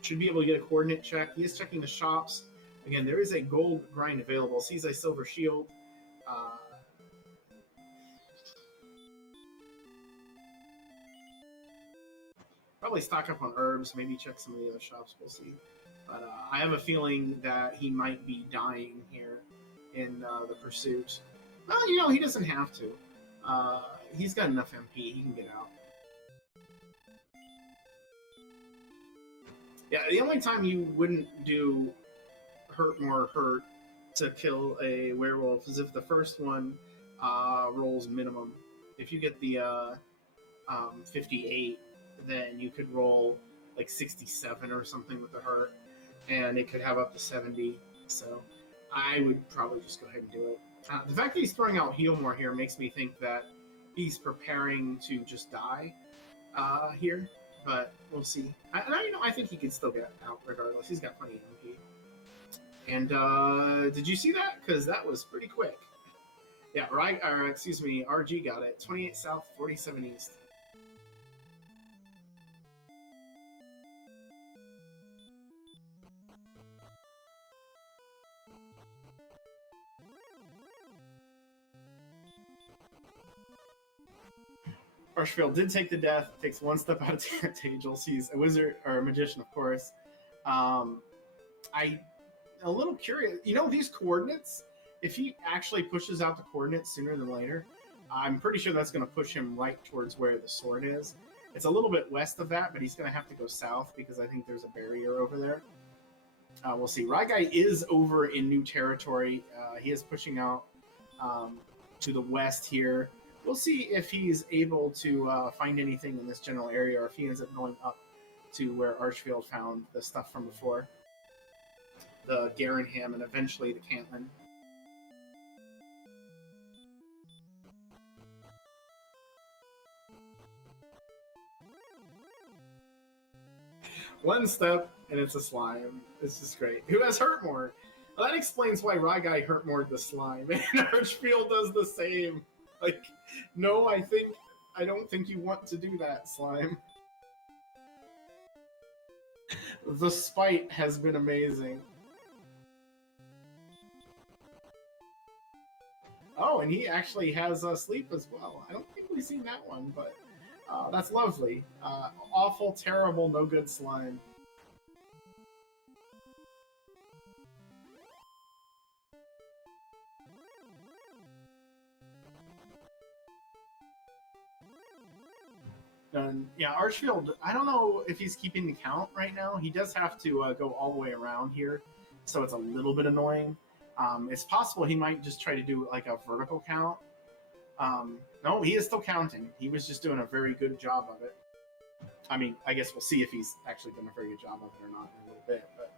Should be able to get a coordinate check. He is checking the shops. Again, there is a gold grind available. Sees a silver shield. Probably stock up on herbs. Maybe check some of the other shops. We'll see. But I have a feeling that he might be dying here in the pursuit. Well, he doesn't have to. He's got enough MP. He can get out. Yeah, the only time you wouldn't do hurt more hurt to kill a werewolf is if the first one rolls minimum. If you get the 58, then you could roll like 67 or something with the hurt, and it could have up to 70. So I would probably just go ahead and do it. The fact that he's throwing out heal more here makes me think that he's preparing to just die here, but we'll see. I think he can still get out regardless. He's got plenty of MP. And did you see that? Because that was pretty quick. Yeah, right. Or excuse me, RG got it. 28 south, 47 east. Archfield did take the death, takes one step out of Angels. He's a wizard or a magician, of course. I a little curious. You know, these coordinates, if he actually pushes out the coordinates sooner than later, I'm pretty sure that's going to push him right towards where the sword is. It's a little bit west of that, but he's going to have to go south because I think there's a barrier over there. We'll see. Ryguy is over in new territory. He is pushing out to the west here. We'll see if he's able to find anything in this general area, or if he ends up going up to where Archfield found the stuff from before. The Garenham and eventually the Cantlin. One step, and it's a slime. This is great. Who has hurt more? Well, that explains why Ryguy hurt more the slime, and Archfield does the same. Like, no, I don't think you want to do that, slime. The spite has been amazing. Oh, and he actually has sleep as well. I don't think we've seen that one, but that's lovely. Awful, terrible, no good slime. And yeah, Archfield, I don't know if he's keeping the count right now. He does have to go all the way around here, so it's a little bit annoying. It's possible he might just try to do like a vertical count. No, he is still counting. He was just doing a very good job of it. I mean, I guess we'll see if he's actually done a very good job of it or not in a little bit. But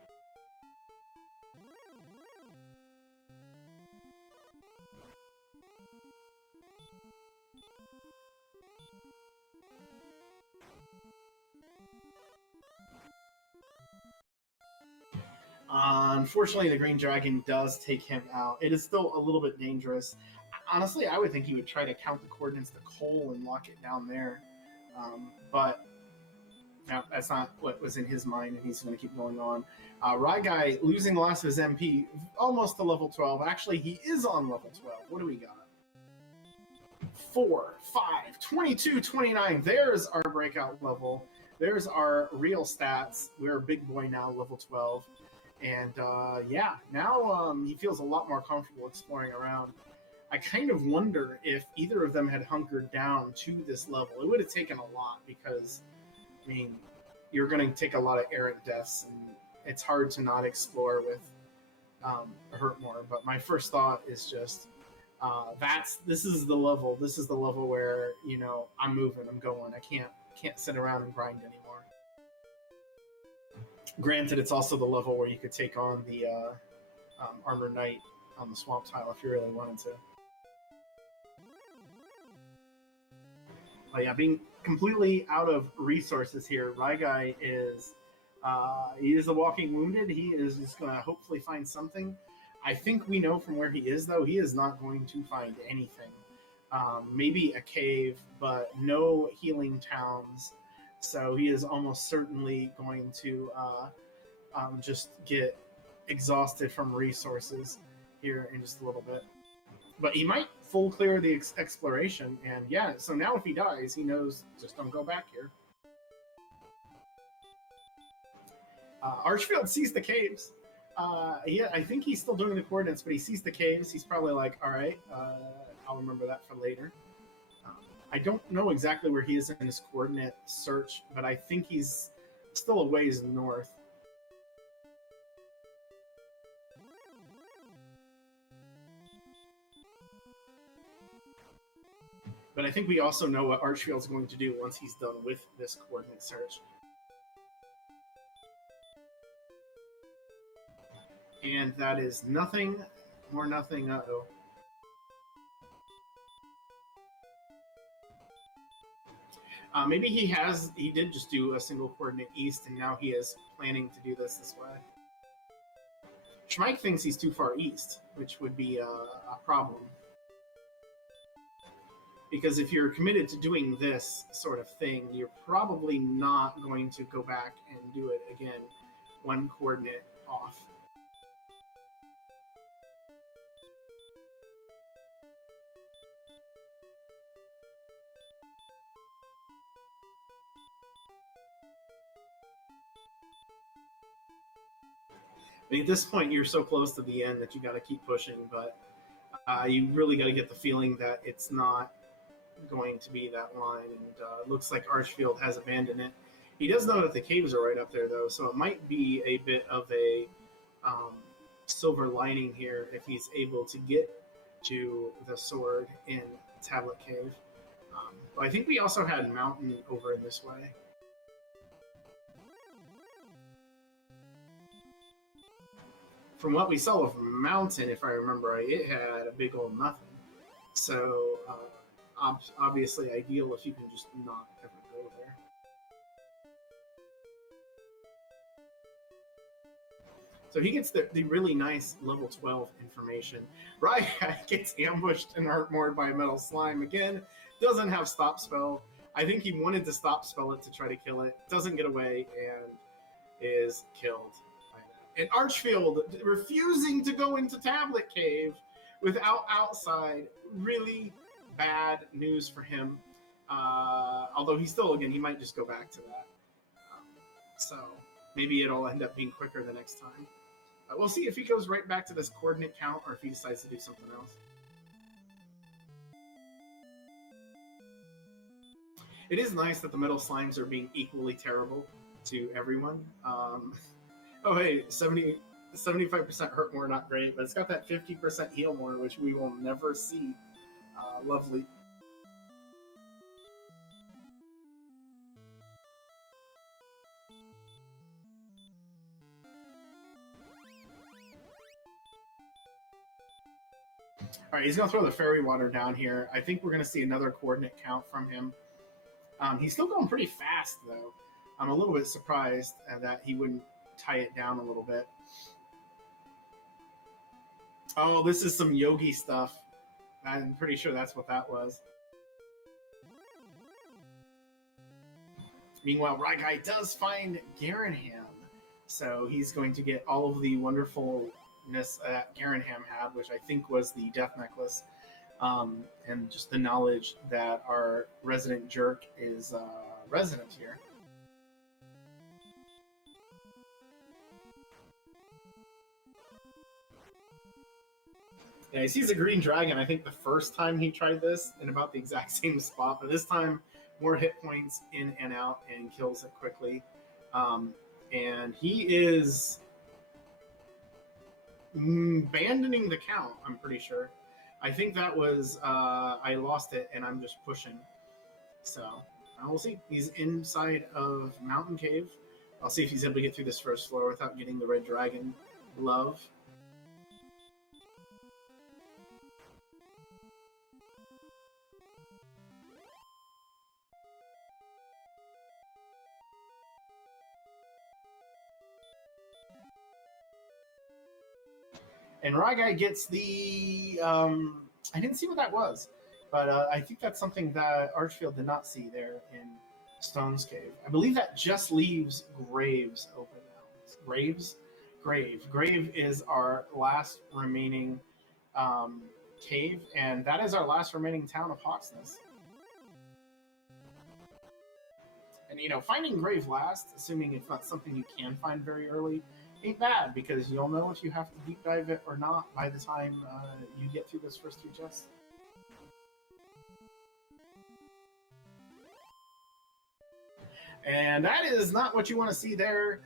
unfortunately, the Green Dragon does take him out. It is still a little bit dangerous. Honestly, I would think he would try to count the coordinates to Cole and lock it down there. But no, that's not what was in his mind, and he's going to keep going on. Ryguy losing the last of his MP, almost to level 12. Actually, he is on level 12. What do we got? 4, 5, 22, 29. There's our breakout level. There's our real stats. We're a big boy now, level 12. And yeah, now he feels a lot more comfortable exploring around. I kind of wonder if either of them had hunkered down to this level. It would have taken a lot because, I mean, you're going to take a lot of errant deaths, and it's hard to not explore with hurt more. But my first thought is just, this is the level. This is the level where, you know, I'm moving, I'm going. I can't sit around and grind anymore. Granted, it's also the level where you could take on the Armor Knight on the Swamp Tile if you really wanted to. But yeah, being completely out of resources here, Ryguy is he is a walking wounded. He is just going to hopefully find something. I think we know from where he is, though, he is not going to find anything. Maybe a cave, but no healing towns. So he is almost certainly going to just get exhausted from resources here in just a little bit. But he might full clear the exploration, and yeah, so now if he dies, he knows, just don't go back here. Archfield sees the caves. Yeah, I think he's still doing the coordinates, but he sees the caves. He's probably like, all right, I'll remember that for later. I don't know exactly where he is in his coordinate search, but I think he's still a ways north. But I think we also know what Archfield's going to do once he's done with this coordinate search. And that is nothing, more nothing, uh-oh. Maybe he did just do a single coordinate east, and now he is planning to do this way. Schmeich thinks he's too far east, which would be a problem. Because if you're committed to doing this sort of thing, you're probably not going to go back and do it again, one coordinate off. I mean, at this point, you're so close to the end that you got to keep pushing, but you really got to get the feeling that it's not going to be that line, and it looks like Archfield has abandoned it. He does know that the caves are right up there, though, so it might be a bit of a silver lining here if he's able to get to the sword in Tablet Cave. But I think we also had Mountain over in this way. From what we saw of Mountain, if I remember right, it had a big old nothing. So, obviously ideal if you can just not ever go there. So he gets the really nice level 12 information. Ryguy gets ambushed and hurt by a metal slime again. Doesn't have stop spell. I think he wanted to stop spell it to try to kill it. Doesn't get away and is killed. And Archfield refusing to go into Tablet Cave without outside. Really bad news for him. Although he still, again, he might just go back to that. So maybe it'll end up being quicker the next time. We'll see if he goes right back to this coordinate count or if he decides to do something else. It is nice that the metal slimes are being equally terrible to everyone. Oh, hey, 75% hurt more, not great, but it's got that 50% heal more, which we will never see. Lovely. All right, he's going to throw the fairy water down here. I think we're going to see another coordinate count from him. He's still going pretty fast, though. I'm a little bit surprised that he wouldn't tie it down a little bit. Oh, this is some yogi stuff. I'm pretty sure that's what that was. Meanwhile, Ryguy does find Garanham. So he's going to get all of the wonderfulness that Garanham had, which I think was the death necklace. And just the knowledge that our resident jerk is resident here. Yeah, he sees a green dragon, I think the first time he tried this, in about the exact same spot, but this time more hit points in and out and kills it quickly. And he is abandoning the count, I'm pretty sure. I think that was, I lost it and I'm just pushing. So, we'll see. He's inside of Mountain Cave. I'll see if he's able to get through this first floor without getting the red dragon love. And Ryguy gets the, I didn't see what that was, but I think that's something that Archfield did not see there in Stone's Cave. I believe that just leaves Graves open now. Graves? Grave. Grave is our last remaining cave, and that is our last remaining town of Hawksness. And, you know, finding Grave last, assuming it's not something you can find very early, ain't bad, because you'll know if you have to deep dive it or not by the time you get through those first three chests. And that is not what you want to see there.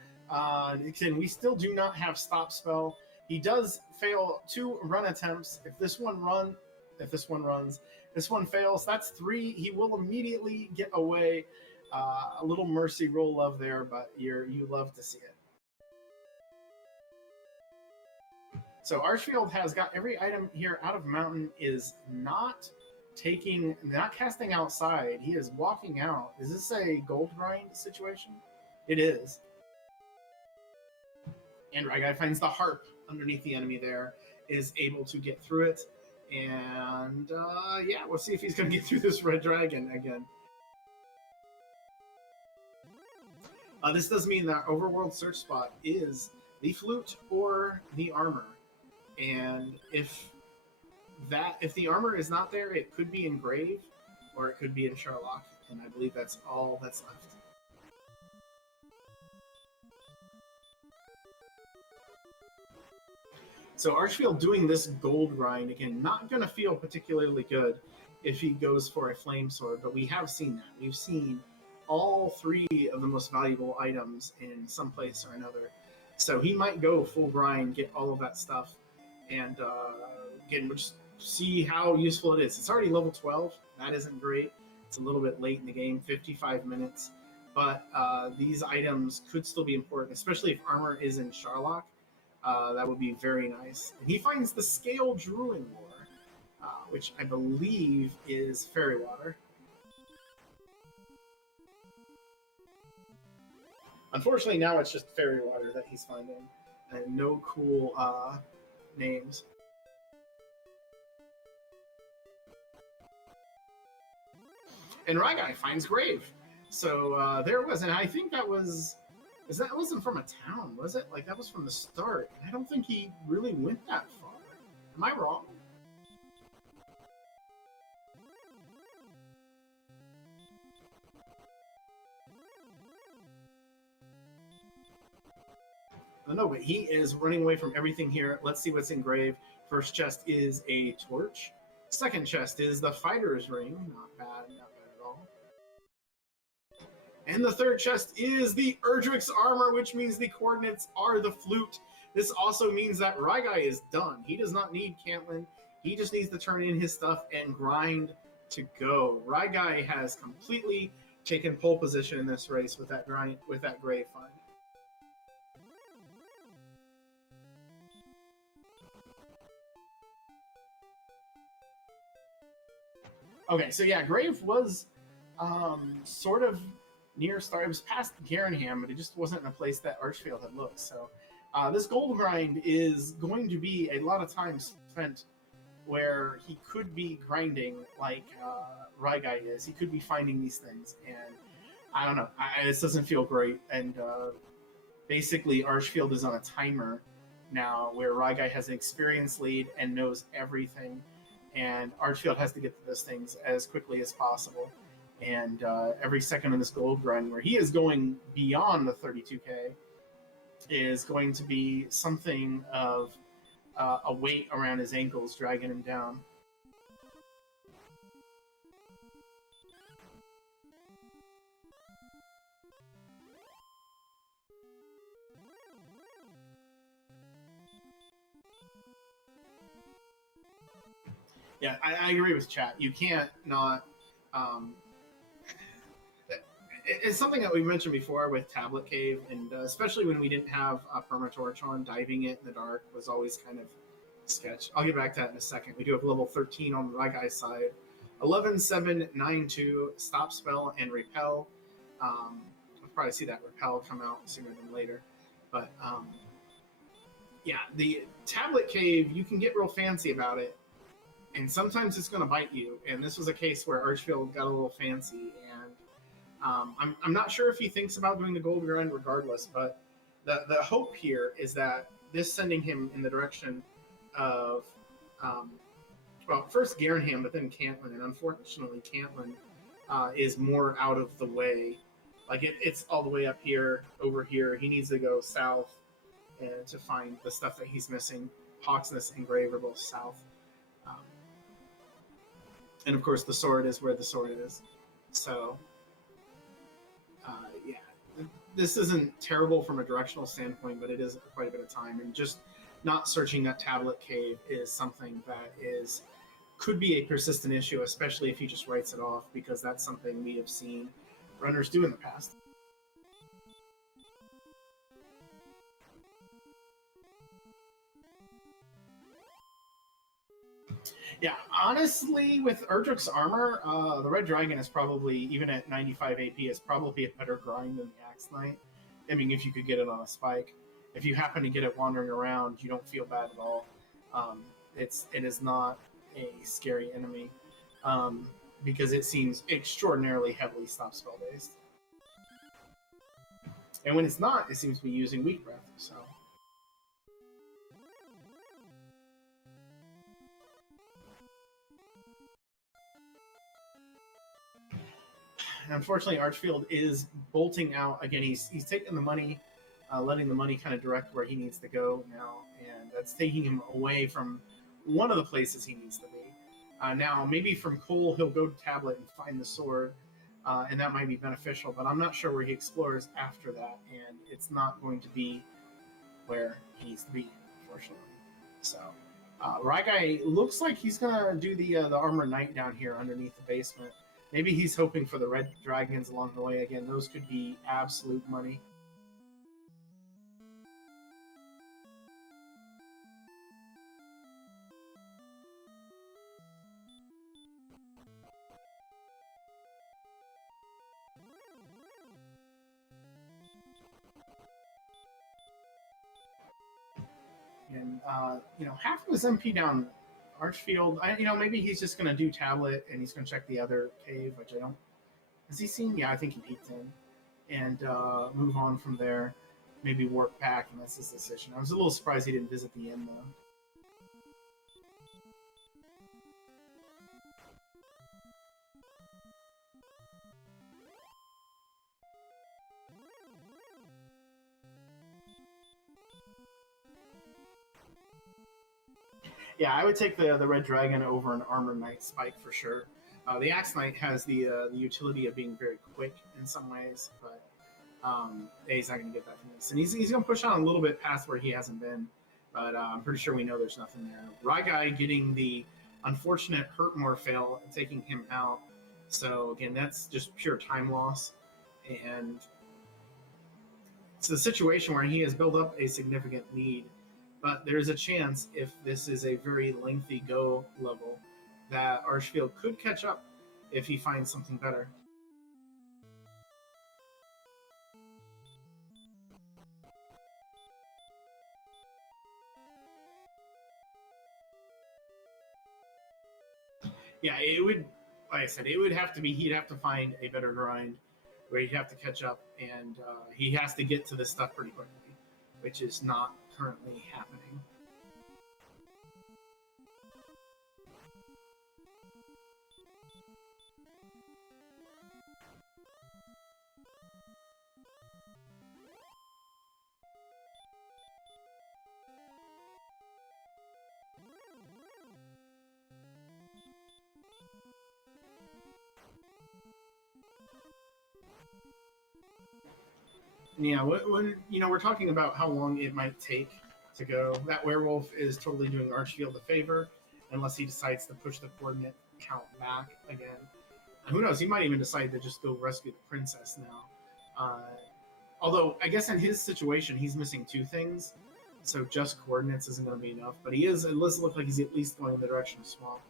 We still do not have stop spell. He does fail 2 run attempts. If this one run if this one runs. This one fails. That's 3. He will immediately get away. A little mercy roll love there, but you love to see it. So Archfield has got every item here out of mountain, is not casting outside. He is walking out. Is this a gold grind situation? It is. And Ryguy finds the harp underneath the enemy there, is able to get through it. And yeah, we'll see if he's going to get through this red dragon again. This does mean that overworld search spot is the flute or the armor. And if the armor is not there, it could be in Grave or it could be in Sherlock. And I believe that's all that's left. So Archfield doing this gold grind, again, not going to feel particularly good if he goes for a flame sword, but we have seen that. We've seen all 3 of the most valuable items in some place or another. So he might go full grind, get all of that stuff, and again, we'll just see how useful it is. It's already level 12. That isn't great. It's a little bit late in the game, 55 minutes. But these items could still be important, especially if armor is in Sherlock. That would be very nice. And he finds the Scale Druin Lore, which I believe is fairy water. Unfortunately, now it's just fairy water that he's finding, and no cool names. And Ryguy finds Grave. So there it was, and I think that wasn't from a town, was it? Like, that was from the start. I don't think he really went that far. Am I wrong? No, but he is running away from everything here. Let's see what's in Grave. First chest is a torch. Second chest is the Fighter's Ring. Not bad at all. And the third chest is the Erdrick's Armor, which means the coordinates are the flute. This also means that Ryguy is done. He does not need Cantlin. He just needs to turn in his stuff and grind to go. Ryguy has completely taken pole position in this race with that Grave find. Okay, so yeah, Grave was sort of near start. It was past Garenham, but it just wasn't in a place that Archfield had looked. So this gold grind is going to be a lot of time spent where he could be grinding like Ryguy is. He could be finding these things, and I don't know. This doesn't feel great. And basically, Archfield is on a timer now where Ryguy has an experience lead and knows everything. And Archfield has to get to those things as quickly as possible. And every second in this gold grind, where he is going beyond the 32K, is going to be something of a weight around his ankles dragging him down. Yeah, I agree with chat. You can't not. It's something that we mentioned before with Tablet Cave, and especially when we didn't have a Permatorch on, diving it in the dark was always kind of sketch. I'll get back to that in a second. We do have level 13 on the Ryguy side. 11, 7, 9, 2, Stop Spell, and Repel. We'll probably see that Repel come out sooner than later. But yeah, the Tablet Cave, you can get real fancy about it. And sometimes it's going to bite you. And this was a case where Archfield got a little fancy. And I'm not sure if he thinks about doing the gold grind regardless, but the hope here is that this sending him in the direction of, well, first Garenham, but then Cantlin. And unfortunately, Cantlin is more out of the way. Like, it's all the way up here, over here. He needs to go south and to find the stuff that he's missing. Hawksness and Grave are both south. And of course, the sword is where the sword is. So, yeah, this isn't terrible from a directional standpoint, but it is quite a bit of time. And just not searching that Tablet Cave is something that is could be a persistent issue, especially if he just writes it off, because that's something we have seen runners do in the past. Yeah, honestly, with Erdrick's armor, the Red Dragon is probably, even at 95 AP, is probably a better grind than the Axe Knight. I mean, if you could get it on a spike. If you happen to get it wandering around, you don't feel bad at all. It is not a scary enemy, because it seems extraordinarily heavily stop spell based. And when it's not, it seems to be using Weak Breath, so... Unfortunately, Archfield is bolting out again. He's taking the money, letting the money kind of direct where he needs to go now, and that's taking him away from one of the places he needs to be. Now, maybe from Cole, he'll go to Tablet and find the sword, and that might be beneficial. But I'm not sure where he explores after that, and it's not going to be where he needs to be, unfortunately. So, Ryguy looks like he's gonna do the Armor Knight down here underneath the basement. Maybe he's hoping for the red dragons along the way again. Those could be absolute money. And half of his MP down Archfield. Maybe he's just gonna do Tablet and he's gonna check the other cave, which I don't. Has he seen? Yeah, I think he peeked in, and move on from there. Maybe warp back, and that's his decision. I was a little surprised he didn't visit the inn though. Yeah, I would take the Red Dragon over an Armor Knight Spike for sure. The Axe Knight has the utility of being very quick in some ways, but he's not going to get that from this. And he's going to push on a little bit past where he hasn't been, but I'm pretty sure we know there's nothing there. Ryguy getting the unfortunate Hurtmore fail, taking him out. So, again, that's just pure time loss. And it's a situation where he has built up a significant lead. But there's a chance, if this is a very lengthy go level, that Archfield could catch up if he finds something better. Yeah, it would, like I said, it would have to be, he'd have to find a better grind where he'd have to catch up, and he has to get to this stuff pretty quickly, which is not currently happening. Yeah, we're talking about how long it might take to go. That werewolf is totally doing Archfield a favor, unless he decides to push the coordinate count back again. And who knows? He might even decide to just go rescue the princess now. Although I guess in his situation, he's missing two things, so just coordinates isn't going to be enough. But he is. It does look like he's at least going in the direction of Swamp.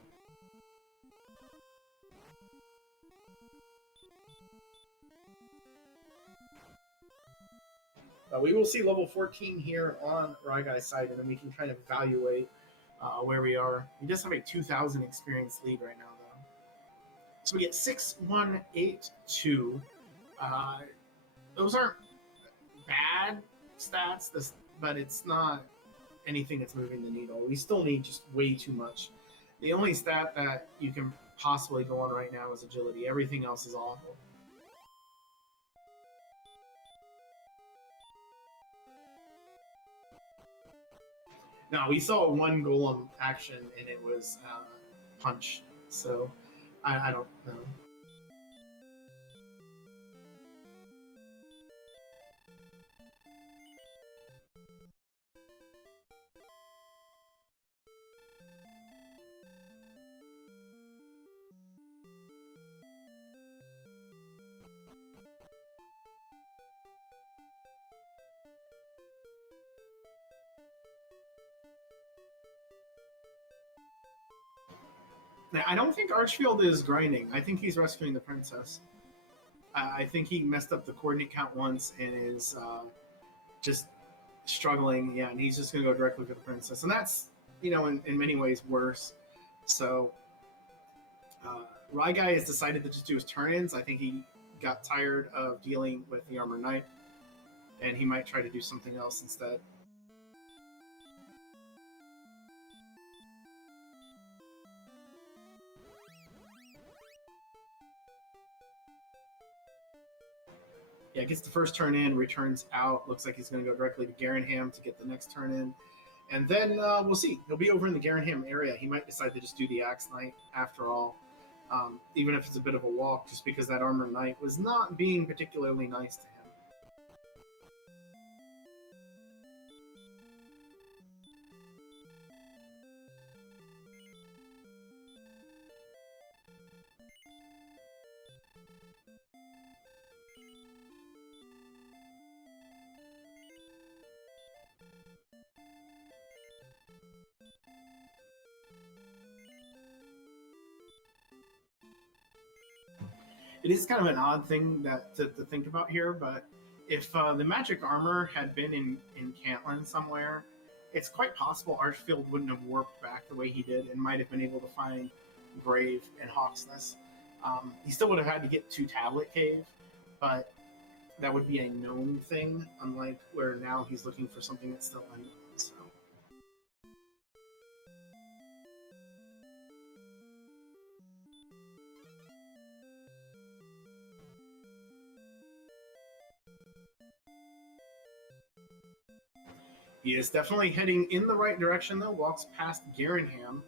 We will see level 14 here on Ryguy's side, and then we can kind of evaluate where we are. He does have a 2,000 experience lead right now, though. So we get 6, 1, 8, 2. Those aren't bad stats, but it's not anything that's moving the needle. We still need just way too much. The only stat that you can possibly go on right now is agility. Everything else is awful. No, we saw one golem action, and it was punch. So I don't know. I don't think Archfield is grinding. I think he's rescuing the princess. I think he messed up the coordinate count once and is just struggling. Yeah, and he's just going to go directly for the princess. And that's, in many ways worse. So Rye Guy has decided to just do his turn-ins. I think he got tired of dealing with the Armor Knight, and he might try to do something else instead. Yeah, gets the first turn in, returns out. Looks like he's going to go directly to Garenham to get the next turn in. And then we'll see. He'll be over in the Garenham area. He might decide to just do the Axe Knight after all, even if it's a bit of a walk, just because that Armor Knight was not being particularly nice to him. It is kind of an odd thing to think about here, but if the magic armor had been in Cantlin somewhere, it's quite possible Archfield wouldn't have warped back the way he did and might have been able to find Brave and Hawksness. He still would have had to get to Tablet Cave, but that would be a known thing, unlike where now he's looking for something that's still unknown. So. He is definitely heading in the right direction, though. Walks past Garenham.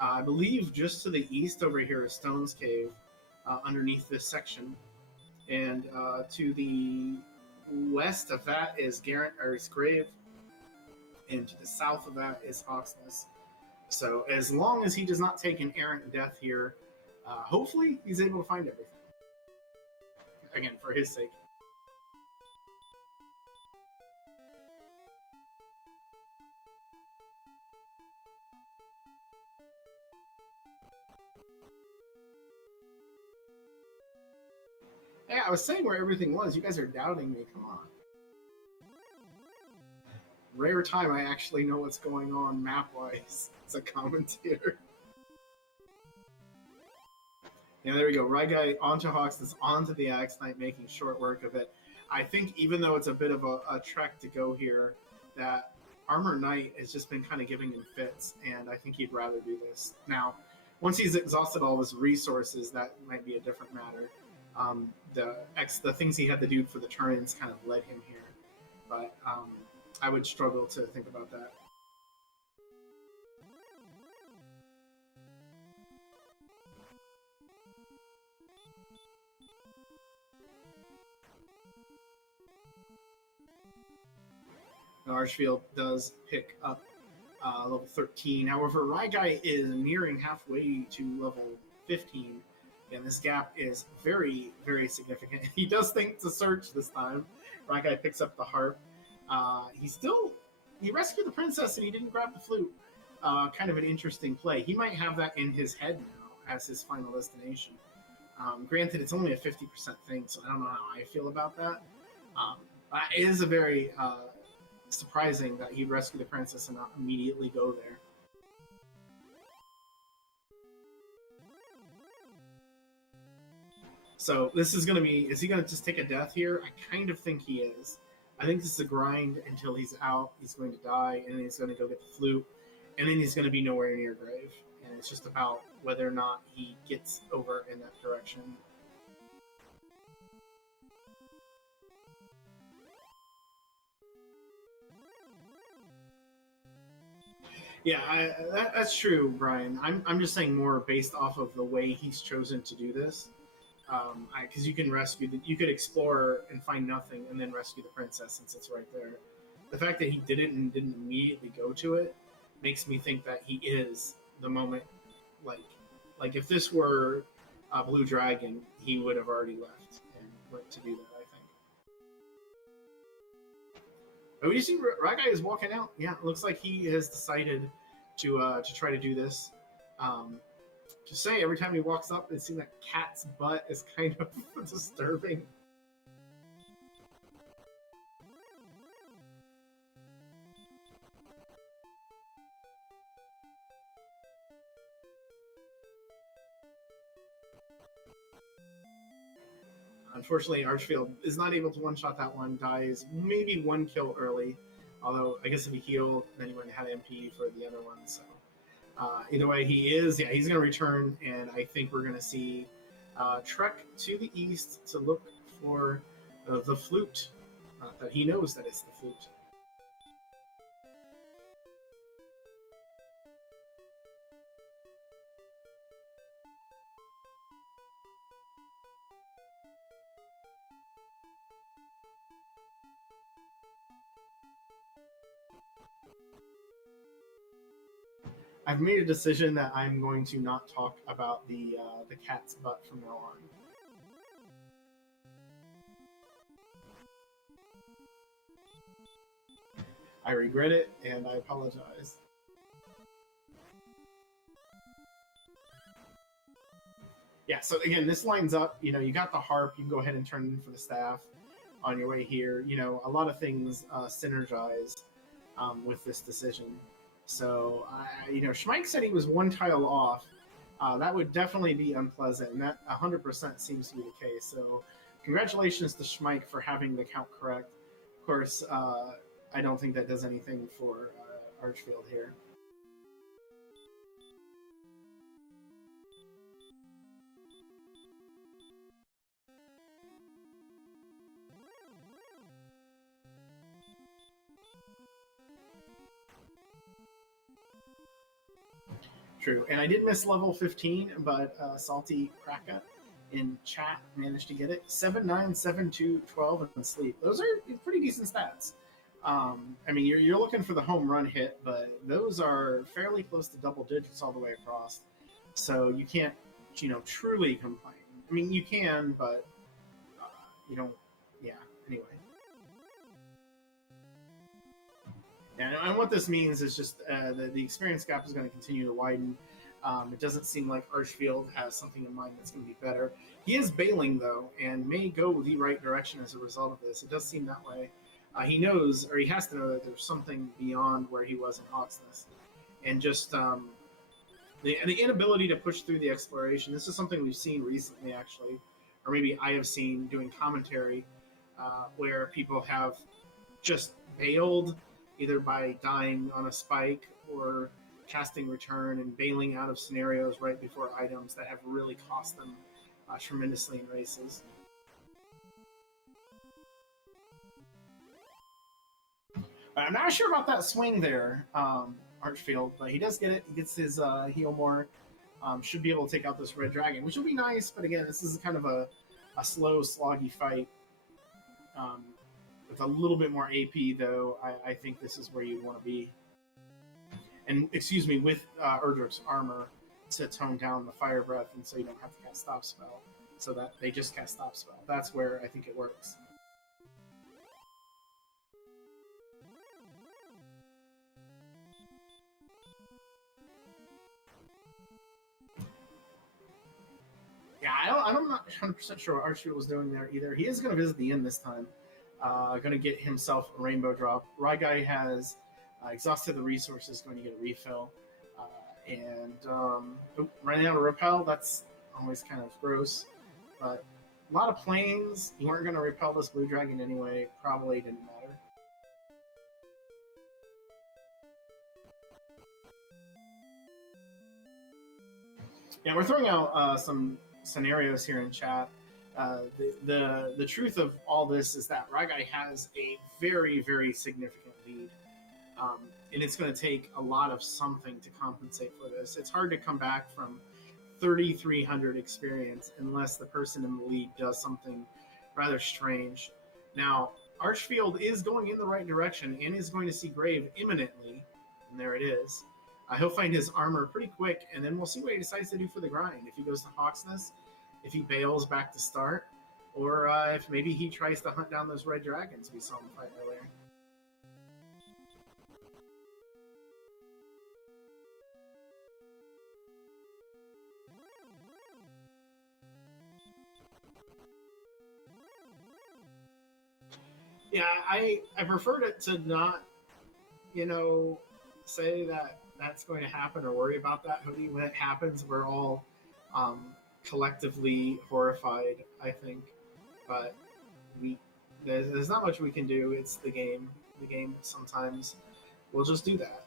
I believe just to the east over here is Stone's Cave, underneath this section. And to the west of that is his grave. And to the south of that is Hawksness. So as long as he does not take an errant death here, hopefully he's able to find everything. Again, for his sake. Yeah, I was saying where everything was. You guys are doubting me. Come on. Rare time I actually know what's going on map-wise as a commentator. Yeah, there we go. Rye Guy onto Hawksness, onto the Axe Knight, making short work of it. I think even though it's a bit of a trek to go here, that Armor Knight has just been kind of giving him fits, and I think he'd rather do this. Now, once he's exhausted all of his resources, that might be a different matter. The things he had to do for the turn-ins kind of led him here, but I would struggle to think about that. And Archfield does pick up level 13. However, Rye Guy is nearing halfway to level 15. And this gap is very, very significant. He does think to search this time. Rye Guy picks up the harp. He rescued the princess and he didn't grab the flute. Kind of an interesting play. He might have that in his head now as his final destination. Granted, it's only a 50% thing, so I don't know how I feel about that. It is a very surprising that he'd rescue the princess and not immediately go there. So this is going to be, is he going to just take a death here? I kind of think he is. I think this is a grind until he's out. He's going to die, and then he's going to go get the flute, and then he's going to be nowhere near grave. And it's just about whether or not he gets over in that direction. Yeah, that's true, Brian. I'm just saying more based off of the way he's chosen to do this. Because you can you could explore and find nothing, and then rescue the princess since it's right there. The fact that he did it and didn't immediately go to it makes me think that he is the moment. Like if this were a Blue Dragon, he would have already left and went to do that. I think. Oh, you see, Rye Guy is walking out. Yeah, it looks like he has decided to try to do this. Just say every time he walks up and seeing that cat's butt is kind of disturbing. Unfortunately, Archfield is not able to one-shot that one, dies maybe one kill early. Although, I guess if he healed, then he wouldn't have had MP for the other one. So, either way, he's going to return, and I think we're going to see trek to the east to look for the flute. That he knows that it's the flute. I've made a decision that I'm going to not talk about the cat's butt from now on. I regret it, and I apologize. Yeah, so again, this lines up. You know, you got the harp. You can go ahead and turn in for the staff on your way here. You know, a lot of things synergize with this decision. So, you know, Schmeich said he was one tile off. That would definitely be unpleasant, and that 100% seems to be the case. So, congratulations to Schmeich for having the count correct. Of course, I don't think that does anything for Archfield here. True, and I did miss level 15, but Salty Kraka in chat managed to get it. 7, 9, 7, 2, 12, and sleep. Those are pretty decent stats. I mean, you're looking for the home run hit, but those are fairly close to double digits all the way across. So you can't, you know, truly complain. I mean, you can, but you don't. Yeah. Anyway. And what this means is just the experience gap is going to continue to widen. It doesn't seem like Archfield has something in mind that's going to be better. He is bailing, though, and may go the right direction as a result of this. It does seem that way. He knows, or he has to know, that there's something beyond where he was in Hawksness. And just the inability to push through the exploration. This is something we've seen recently, actually, or maybe I have seen doing commentary, where people have just bailed either by dying on a spike or casting return and bailing out of scenarios right before items that have really cost them tremendously in races. I'm not sure about that swing there, Archfield, but he does get it. He gets his heal more. Should be able to take out this red dragon, which will be nice, but again, this is kind of a slow, sloggy fight. With a little bit more AP, though, I think this is where you want to be. And, excuse me, with Erdrick's armor to tone down the fire breath, and so you don't have to cast Stop Spell. So that they just cast Stop Spell. That's where I think it works. Yeah, I'm not 100% sure what Archfield was doing there either. He is going to visit the inn this time. Going to get himself a rainbow drop. Ryguy has exhausted the resources, going to get a refill. Running out of repel, that's always kind of gross. But a lot of planes. You weren't going to repel this blue dragon anyway. Probably didn't matter. Yeah, we're throwing out some scenarios here in chat. The truth of all this is that Ryguy has a very, very significant lead. And it's going to take a lot of something to compensate for this. It's hard to come back from 3,300 experience unless the person in the lead does something rather strange. Now, Archfield is going in the right direction and is going to see Grave imminently. And there it is. He'll find his armor pretty quick, and then we'll see what he decides to do for the grind. If he goes to Hawksness, if he bails back to start, or if maybe he tries to hunt down those red dragons we saw him fight earlier. Yeah, I preferred it to not, you know, say that that's going to happen or worry about that hoodie. When it happens, we're all um, collectively horrified, I think. But we there's not much we can do. It's the game. The game sometimes will just do that.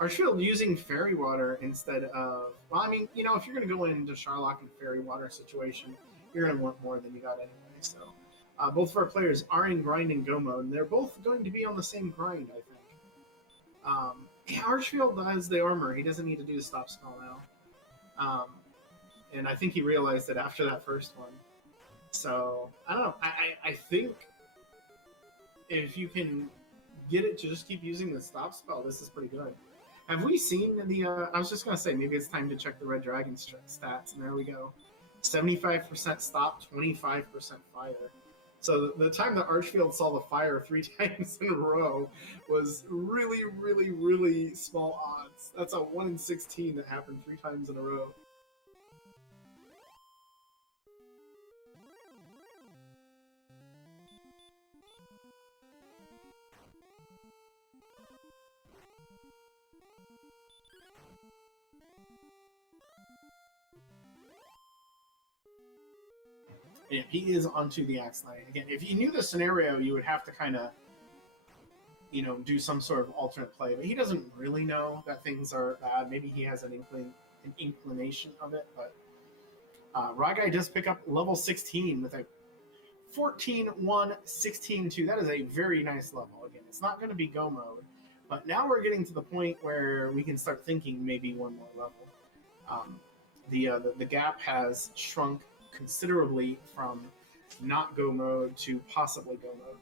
Archfield using fairy water instead of, well, I mean, if you're going to go into Charlock and fairy water situation, you're going to want more than you got anyway. So both of our players are in grind and go mode, and they're both going to be on the same grind, I think. Yeah, Archfield has the armor. He doesn't need to do the stop spell now. And I think he realized it after that first one. So, I don't know. I think if you can get it to just keep using the stop spell, this is pretty good. Have we seen the? I was just gonna say maybe it's time to check the Red Dragon stats, and there we go. 75% stop, 25% fire. So the time that Archfield saw the fire 3 times in a row was really, really, really small odds. That's a 1 in 16 that happened 3 times in a row. Yeah, he is onto the Axe Knight. Again, if you knew the scenario, you would have to kind of, do some sort of alternate play. But he doesn't really know that things are bad. Maybe he has an inclination of it. But Ragai does pick up level 16 with a 14-1, 16-2. That is a very nice level. Again, it's not going to be go mode. But now we're getting to the point where we can start thinking maybe one more level. The gap has shrunk considerably from not go mode to possibly go mode.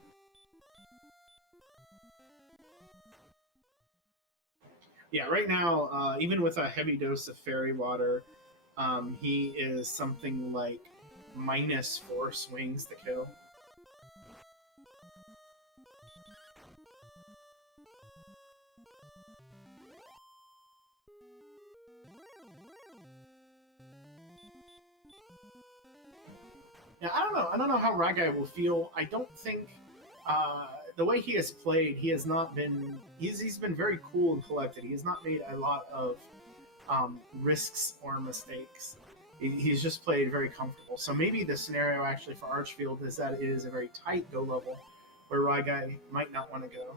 Yeah, right now, even with a heavy dose of fairy water, he is something like -4 swings to kill. Yeah, I don't know. I don't know how Ragai will feel. I don't think the way he has played, he has not been. He's been very cool and collected. He has not made a lot of risks or mistakes. He's just played very comfortable. So maybe the scenario actually for Archfield is that it is a very tight go level where Ragai might not want to go.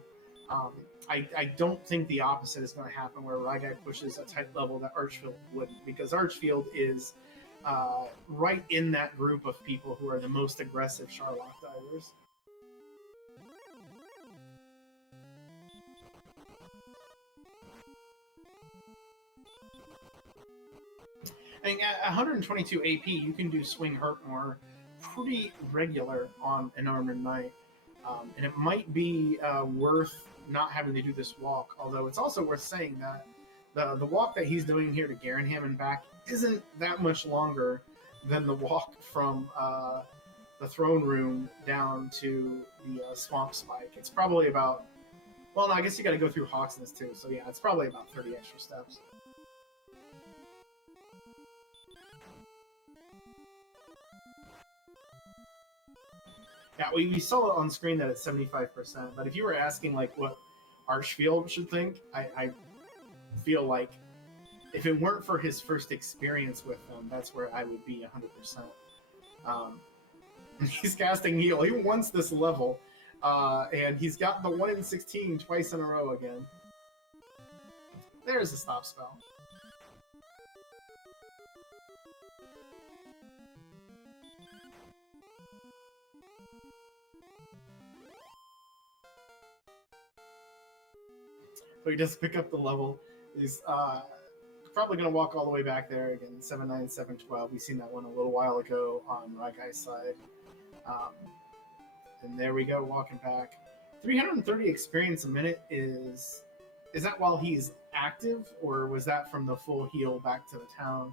I don't think the opposite is going to happen where Ragai pushes a tight level that Archfield wouldn't, because Archfield is right in that group of people who are the most aggressive Charlock divers. I mean, at 122 AP, you can do Swing Hurt more pretty regular on an Armored Knight. And it might be worth not having to do this walk, although it's also worth saying that the walk that he's doing here to Garenham and back isn't that much longer than the walk from the throne room down to the swamp spike. It's probably about, well, no, I guess you got to go through Hawksness too, so yeah, it's probably about 30 extra steps. Yeah, we saw it on screen that it's 75%, but if you were asking like what Archfield should think, I feel like if it weren't for his first experience with them, that's where I would be 100%. He's casting heal. He wants this level, and he's got the 1 in 16 twice in a row again. There's a stop spell. So he does pick up the level. He's probably going to walk all the way back there again. 7-9, 7-12. We've seen that one a little while ago on Raigai's side. And there we go, walking back. 330 experience a minute is that while he's active, or was that from the full heal back to the town?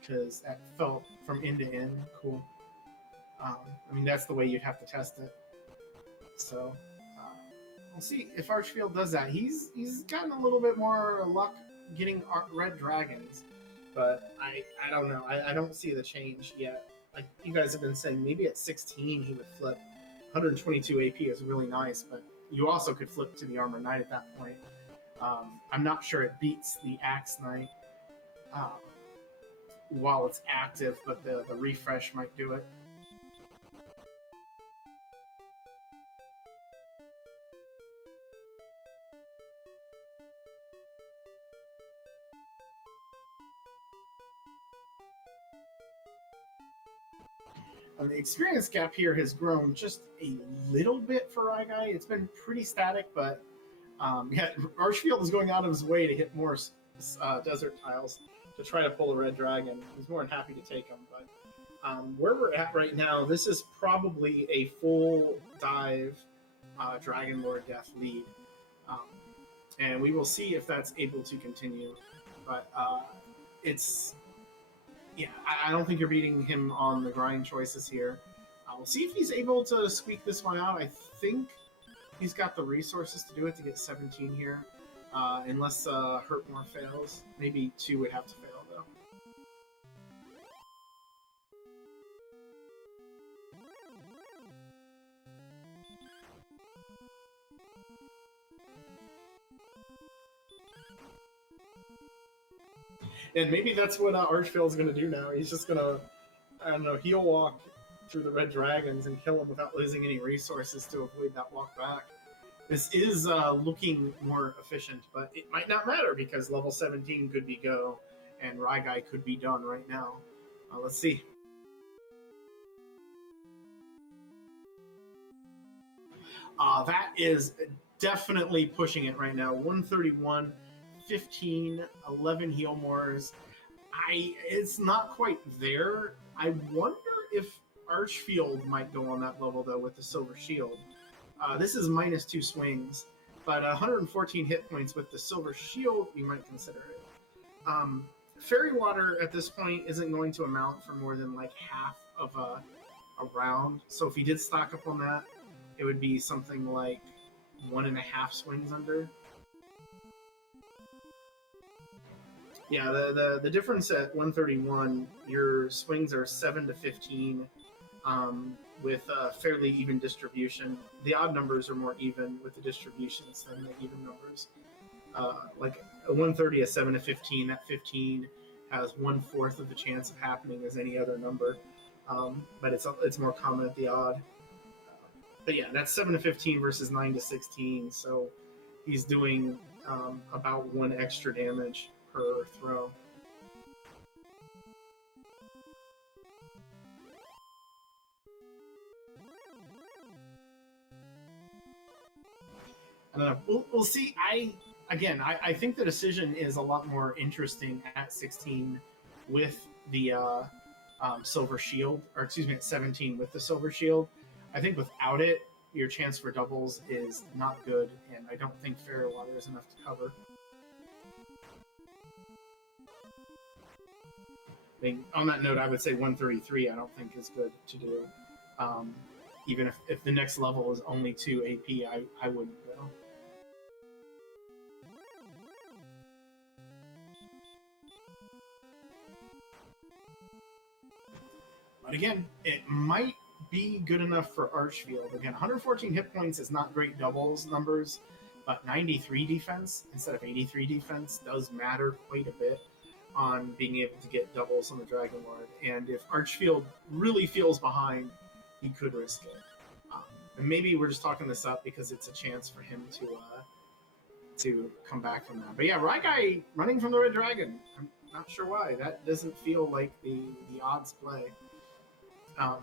Because that felt from end to end cool. I mean, that's the way you'd have to test it. So we'll see if Archfield does that. He's gotten a little bit more luck getting red dragons. but I don't know. I don't see the change yet. Like you guys have been saying, maybe at 16 he would flip. 122 AP is really nice, but you also could flip to the Armor Knight at that point. I'm not sure it beats the Axe Knight um, while it's active, but the refresh might do it. The experience gap here has grown just a little bit for Ryguy. It's been pretty static, but yeah, Archfield is going out of his way to hit more desert tiles to try to pull a red dragon. He's more than happy to take them, but where we're at right now, this is probably a full dive Dragon Lord Death lead, um, and we will see if that's able to continue. But it's yeah, I don't think you're beating him on the grind choices here. We'll see if he's able to squeak this one out. I think he's got the resources to do it to get 17 here, unless Hurtmore fails. Maybe 2 would have to fail, though. And maybe that's what Archfield's going to do now. He's just going to, I don't know, heal walk through the red dragons and kill them without losing any resources to avoid that walk back. This is looking more efficient, but it might not matter because level 17 could be go, and Ryguy could be done right now. Let's see. That is definitely pushing it right now. 131, 15, 11 heal mores. It's not quite there. I wonder if Archfield might go on that level, though, with the Silver Shield. This is minus 2 swings, but 114 hit points with the Silver Shield, you might consider it. Fairy Water at this point isn't going to amount for more than like half of a round. So if he did stock up on that, it would be something like 1.5 swings under. Yeah, the difference at 131, your swings are 7 to 15, with a fairly even distribution. The odd numbers are more even with the distributions than the even numbers. Like a 130, a 7 to 15, that 15 has 1/4 of the chance of happening as any other number, but it's more common at the odd. But yeah, that's 7 to 15 versus 9 to 16, so he's doing about 1 extra damage per throw. I don't know. We'll see. I think the decision is a lot more interesting at 16 with the Silver Shield, or excuse me, at 17 with the Silver Shield. I think without it, your chance for doubles is not good, and I don't think Fairy Water is enough to cover. I mean, on that note, I would say 133 I don't think is good to do. Even if the next level is only 2 AP, I wouldn't go. But again, it might be good enough for Archfield. Again, 114 hit points is not great doubles numbers, but 93 defense instead of 83 defense does matter quite a bit on being able to get doubles on the Dragon Lord. And if Archfield really feels behind, he could risk it. And maybe we're just talking this up because it's a chance for him to come back from that. But yeah, Ryguy running from the Red Dragon. I'm not sure why. That doesn't feel like the odds play. Now,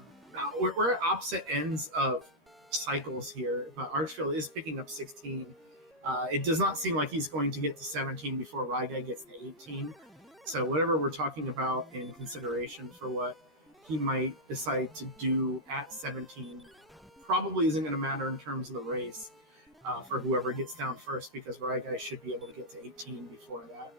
we're at opposite ends of cycles here, but Archfield is picking up 16. It does not seem like he's going to get to 17 before Ryguy gets to 18. So whatever we're talking about in consideration for what he might decide to do at 17 probably isn't going to matter in terms of the race for whoever gets down first, because Ryguy should be able to get to 18 before that.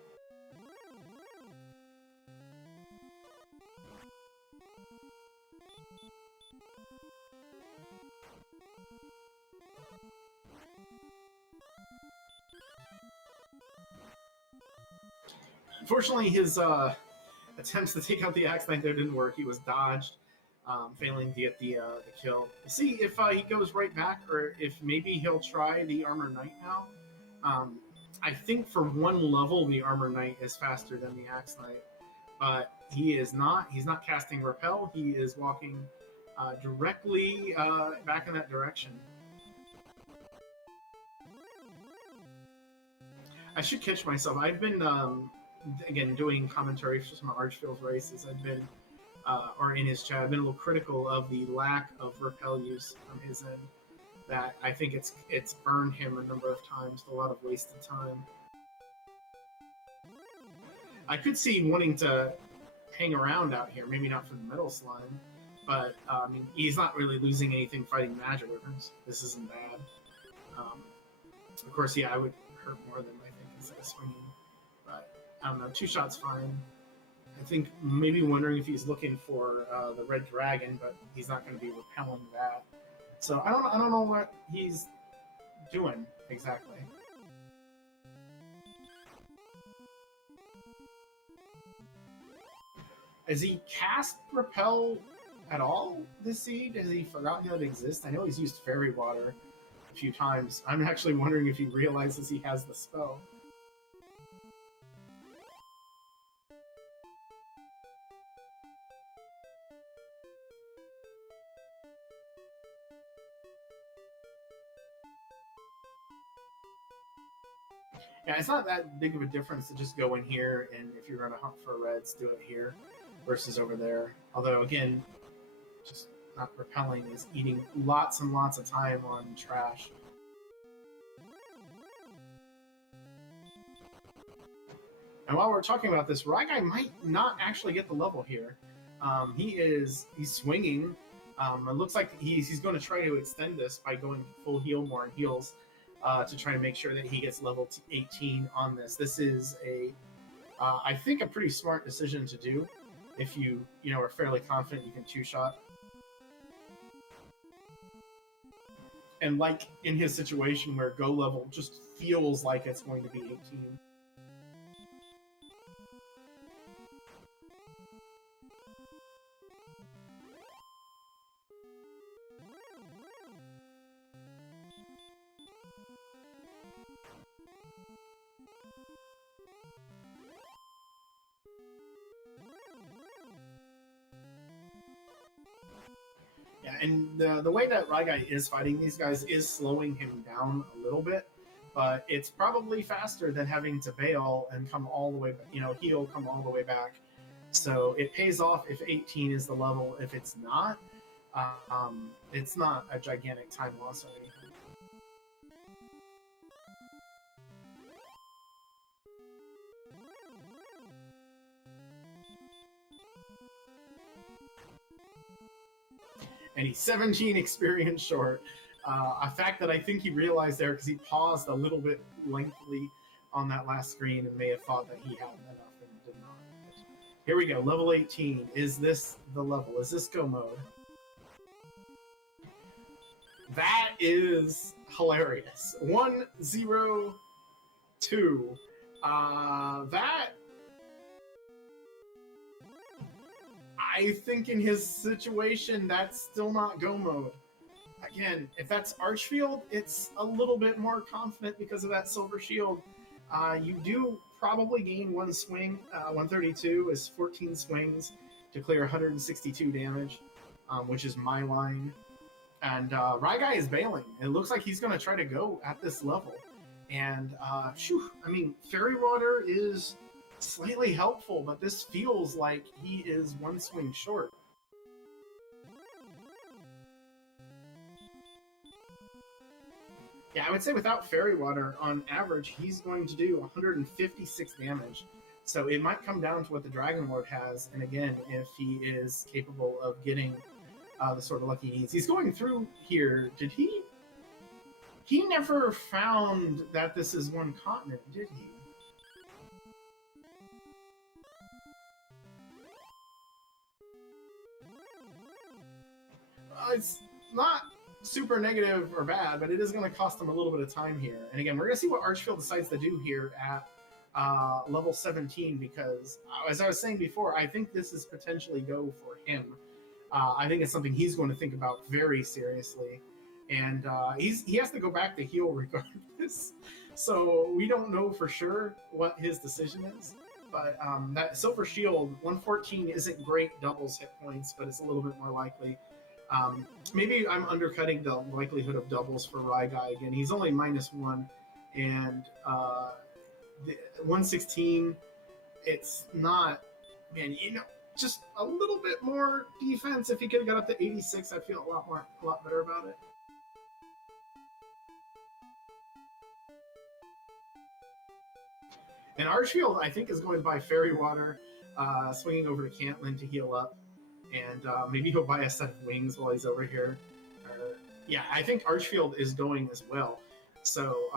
Unfortunately, his attempts to take out the Axe Knight there didn't work. He was dodged, failing to get the kill. See if he goes right back, or if maybe he'll try the Armor Knight now. I think for one level, the Armor Knight is faster than the Axe Knight, but he is not. He's not casting Repel. He is walking directly back in that direction. I should catch myself. I've been, again, doing commentary for some of Archfield's races. I've been, or in his chat, I've been a little critical of the lack of Repel use from his end. That I think it's burned him a number of times, a lot of wasted time. I could see wanting to hang around out here, maybe not for the Metal Slime, but I mean, he's not really losing anything fighting Magic Weapons. This isn't bad. Of course, yeah, I would hurt more than I think instead of swinging, but I don't know. 2 shots fine. I think maybe wondering if he's looking for the Red Dragon, but he's not going to be repelling that. So I don't know what he's doing exactly. Has he cast Repel at all this seed? Has he forgotten that it exists? I know he's used Fairy Water a few times. I'm actually wondering if he realizes he has the spell. Yeah, it's not that big of a difference to just go in here, and if you're going to hunt for reds, do it here versus over there. Although, again, just not repelling is eating lots and lots of time on trash. And while we're talking about this, Ryguy might not actually get the level here. He's swinging. It looks like he's going to try to extend this by going full heal more and heals. To try to make sure that he gets level 18 on this. This is I think a pretty smart decision to do if you are fairly confident you can 2-shot. And like in his situation where go level just feels like it's going to be 18. Yeah, and the way that Ryguy is fighting these guys is slowing him down a little bit, but it's probably faster than having to bail and come all the way, heal, come all the way back. So it pays off if 18 is the level. If it's not a gigantic time loss or anything. And he's 17 experience short. A fact that I think he realized there because he paused a little bit lengthily on that last screen and may have thought that he had enough and did not. Here we go, level 18. Is this the level? Is this go mode? That is hilarious. 1-0-2. That... I think in his situation, that's still not go mode. Again, if that's Archfield, it's a little bit more confident because of that silver shield. You do probably gain 1 swing. 132 is 14 swings to clear 162 damage, which is my line. And Ryguy is bailing. It looks like he's going to try to go at this level. And, I mean, Fairy Water is slightly helpful, but this feels like he is 1 swing short. Yeah, I would say without Fairy Water, on average, he's going to do 156 damage. So it might come down to what the Dragon Lord has, and again, if he is capable of getting the sort of luck he needs. He's going through here. Did he? He never found that this is 1 continent, did he? It's not super negative or bad, but it is going to cost him a little bit of time here. And again, we're going to see what Archfield decides to do here at level 17 because, as I was saying before, I think this is potentially go for him. I think it's something he's going to think about very seriously, and he has to go back to heal regardless. So we don't know for sure what his decision is. But that Silver Shield 114 isn't great doubles hit points, but it's a little bit more likely. Maybe I'm undercutting the likelihood of doubles for Ryguy again. He's only -1, and the 116. It's not, man. Just a little bit more defense. If he could have got up to 86, I'd feel a lot better about it. And Archfield, I think, is going to buy Fairy Water, swinging over to Cantlin to heal up, and maybe he'll buy a set of wings while he's over here. Yeah, I think Archfield is going as well. So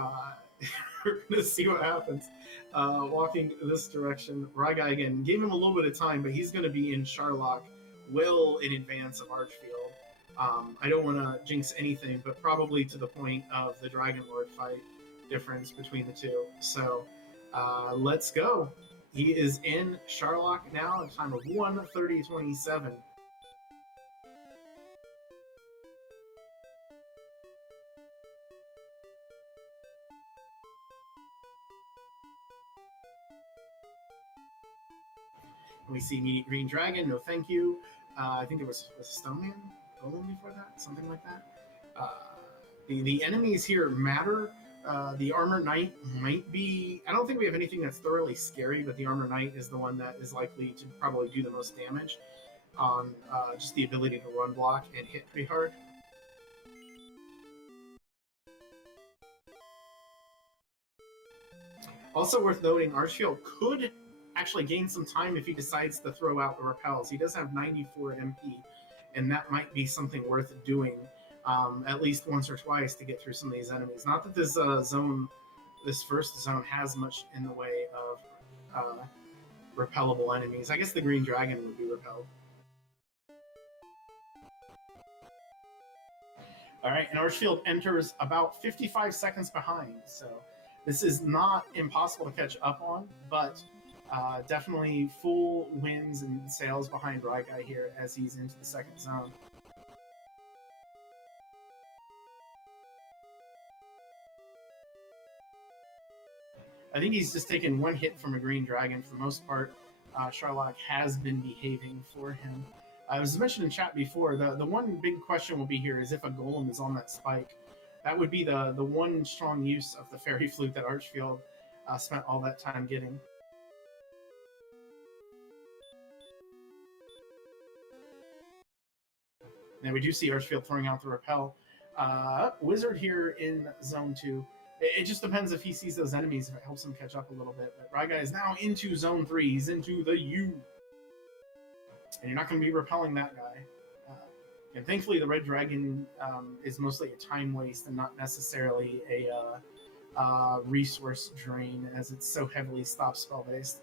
we're going to see what happens. Walking this direction, Ryguy again gave him a little bit of time, but he's going to be in Charlock well in advance of Archfield. I don't want to jinx anything, but probably to the point of the Dragon Lord fight difference between the two. So let's go. He is in Charlock now at a time of 1:30:27. We see immediate green dragon. No, thank you. I think it was a Stoneman, Golem before that, something like that. The enemies here matter. The Armor Knight might be. I don't think we have anything that's thoroughly scary, but the Armor Knight is the one that is likely to probably do the most damage on just the ability to run block and hit pretty hard. Also worth noting, Archfield could actually gain some time if he decides to throw out the repels. He does have 94 MP, and that might be something worth doing at least once or twice to get through some of these enemies. Not that this this first zone has much in the way of repellable enemies. I guess the green dragon would be repelled. All right, and Archfield enters about 55 seconds behind, so this is not impossible to catch up on, but definitely full wins and sails behind Ryguy here as he's into the second zone. I think he's just taken one hit from a green dragon for the most part. Charlock has been behaving for him. I was mentioned in chat before, the one big question will be here is if a golem is on that spike. That would be the one strong use of the Fairy Flute that Archfield spent all that time getting. Now we do see Archfield throwing out the repel. Wizard here in Zone 2. It just depends if he sees those enemies, if it helps him catch up a little bit. But Ryguy is now into Zone 3. He's into the U. And you're not going to be repelling that guy. And thankfully, the Red Dragon is mostly a time waste and not necessarily a resource drain, as it's so heavily stop spell based.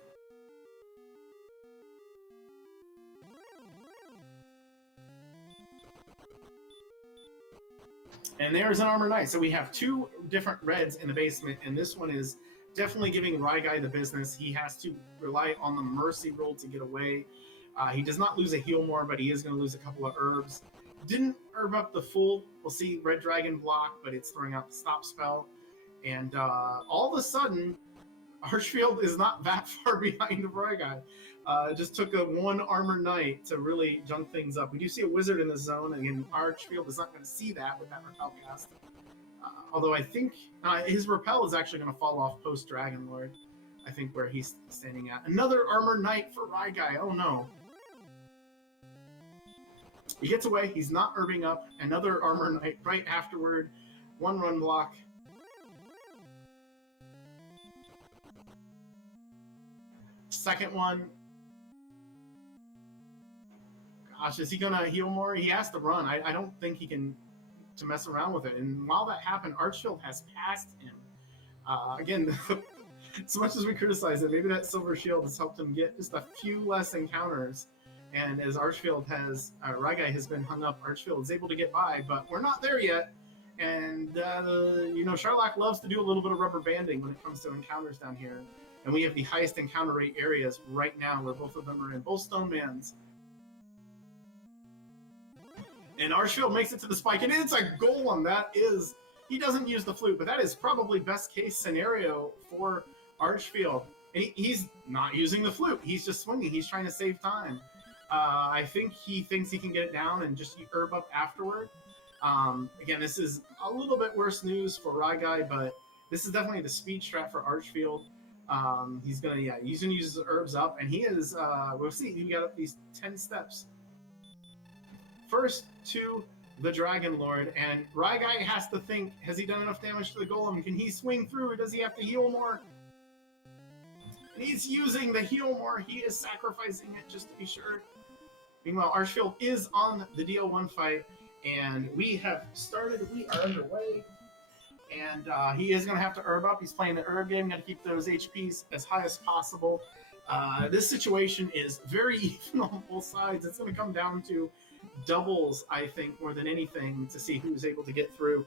And there's an Armor Knight. So we have two different reds in the basement, and this one is definitely giving Ryguy the business. He has to rely on the Mercy roll to get away. He does not lose a heal more, but he is going to lose a couple of herbs. Didn't herb up the full. We'll see Red Dragon block, but it's throwing out the stop spell. And all of a sudden, Archfield is not that far behind Ryguy. It just took a one Armor Knight to really junk things up. We do see a Wizard in the zone, and again, Archfield is not going to see that with that repel cast. Although I think his repel is actually going to fall off post Dragon Lord. I think where he's standing at. Another Armor Knight for Ryguy. Oh no. He gets away. He's not herbing up. Another Armor Knight right afterward. One run block. Second one. Gosh, is he going to heal more? He has to run. I don't think he can to mess around with it. And while that happened, Archfield has passed him. Again, as much as we criticize it, maybe that Silver Shield has helped him get just a few less encounters. And as Archfield has, Ryguy has been hung up, Archfield is able to get by, but we're not there yet. And, you know, Charlock loves to do a little bit of rubber banding when it comes to encounters down here. And we have the highest encounter rate areas right now where both of them are in, both stone mans. And Archfield makes it to the spike, and it's a golem. That is, he doesn't use the flute, but that is probably best case scenario for Archfield. And he's not using the flute. He's just swinging. He's trying to save time. I think he thinks he can get it down and just herb up afterward. Again, this is a little bit worse news for Ryguy, but this is definitely the speed strat for Archfield. He's gonna use his herbs up, and he is. We'll see. He got up these 10 steps. First to the Dragon Lord, and Ryguy has to think: has he done enough damage to the Golem? Can he swing through, or does he have to heal more? And he's using the heal more. He is sacrificing it just to be sure. Meanwhile, Archfield is on the DL1 fight, and we have started. We are underway. And he is going to have to herb up. He's playing the herb game. Got to keep those HPs as high as possible. This situation is very even on both sides. It's going to come down to doubles, I think, more than anything, to see who's able to get through.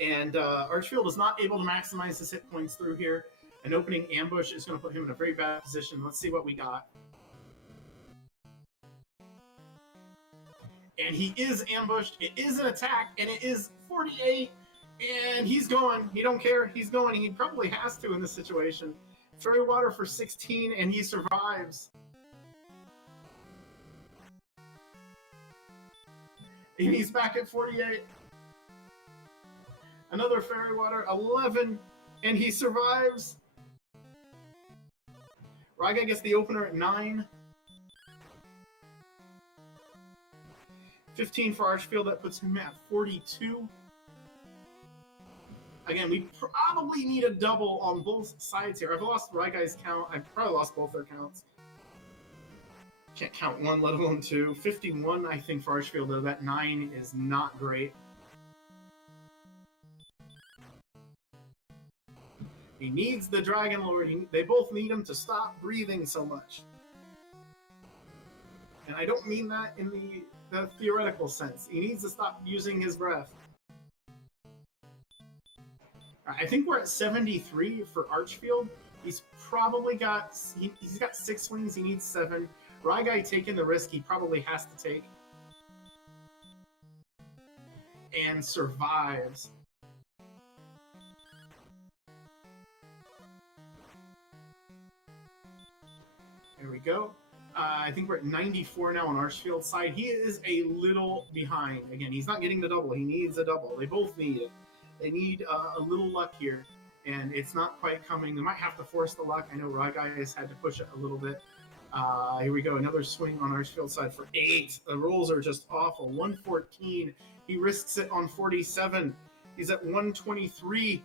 And Archfield is not able to maximize his hit points through here. An opening ambush is going to put him in a very bad position. Let's see what we got. And he is ambushed. It is an attack, and it is 48. And he's going. He don't care. He's going. He probably has to in this situation. Fairy Water for 16, and he survives. And he's back at 48. Another Fairy Water, 11, and he survives. Ryguy gets the opener at 9. 15 for Archfield, that puts him at 42. Again, we probably need a double on both sides here. I've lost Ryguy's count. I've probably lost both their counts. Can't count one, let alone two. 51, I think, for Archfield, though. That 9 is not great. He needs the Dragon Lord. They both need him to stop breathing so much. And I don't mean that in the theoretical sense. He needs to stop using his breath. I think we're at 73 for Archfield. He's probably got he's got 6 swings. He needs 7. Ryguy taking the risk he probably has to take, and survives. There we go. I think we're at 94 now on Archfield's side. He is a little behind. Again, he's not getting the double. He needs a double. They both need it. They need a little luck here, and it's not quite coming. They might have to force the luck. I know Ryguy has had to push it a little bit. Here we go. Another swing on Archfield's side for 8. The rolls are just awful. 114. He risks it on 47. He's at 123.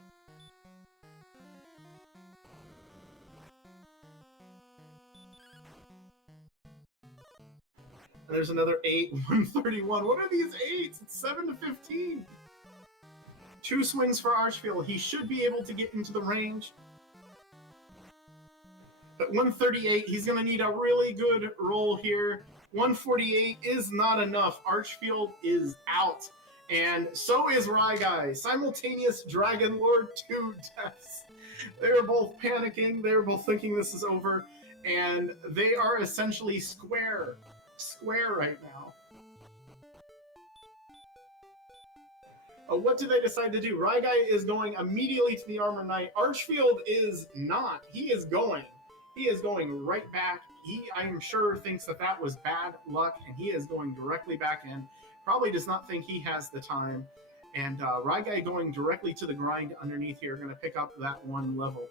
There's another 8, 131. What are these 8s? It's 7 to 15. 2 swings for Archfield. He should be able to get into the range. At 138, he's going to need a really good roll here. 148 is not enough. Archfield is out. And so is Ryguy. Simultaneous Dragon Lord 2 deaths. They are both panicking. They are both thinking this is over. And they are essentially square right now. What do they decide to do? Ryguy is going immediately to the Armor Knight. Archfield is not. He is going. He is going right back. He, I am sure, thinks that that was bad luck, and he is going directly back in. Probably does not think he has the time. And Ryguy going directly to the grind underneath here, going to pick up that 1 level.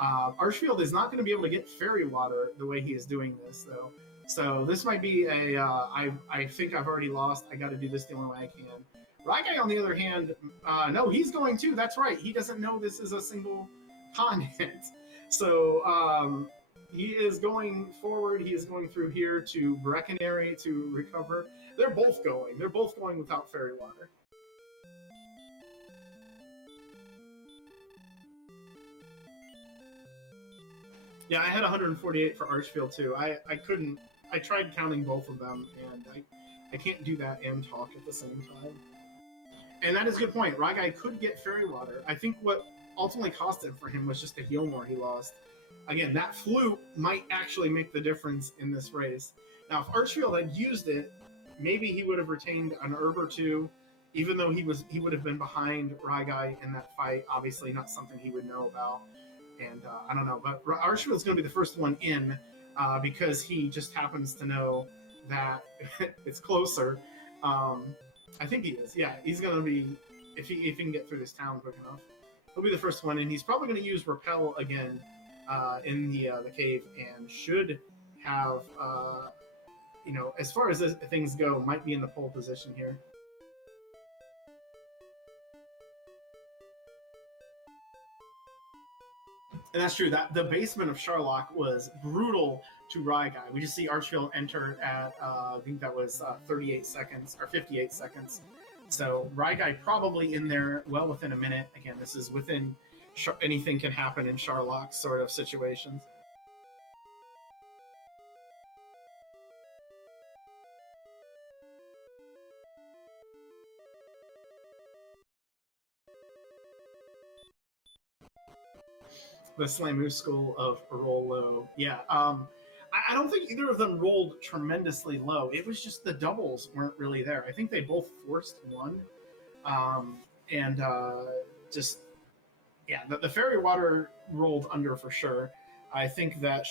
Archfield is not going to be able to get Fairy Water the way he is doing this, though. So this might be a, I think I've already lost. I got to do this the only way I can. Ryguy, on the other hand, no, he's going too. That's right. He doesn't know this is a single continent. So he is going forward. He is going through here to Breckenary to recover. They're both going. They're both going without Fairy Water. Yeah, I had 148 for Archfield too. I couldn't. I tried counting both of them, and I can't do that and talk at the same time. And that is a good point. Ragai could get Fairy Water. I think what ultimately cost it for him was just a heal more he lost. Again, that flute might actually make the difference in this race. Now, if Archfield had used it, maybe he would have retained an herb or two, even though he would have been behind Ragai in that fight. Obviously, not something he would know about. And I don't know, but Archfield's going to be the first one in because he just happens to know that it's closer. I think he is. Yeah, he's going to be, if he can get through this town quick enough, he'll be the first one in. He's probably going to use Repel again in the cave and should have, as far as things go, might be in the pole position here. And that's true. That the basement of Sharlock was brutal to Ragai. We just see Archfield enter at I think that was 38 seconds or 58 seconds. So Ragai probably in there well within a minute. Again, this is within anything can happen in Sharlock sort of situations. The Slamu School of Roll Low. Yeah, I don't think either of them rolled tremendously low. It was just the doubles weren't really there. I think they both forced one. The Fairy Water rolled under for sure. I think that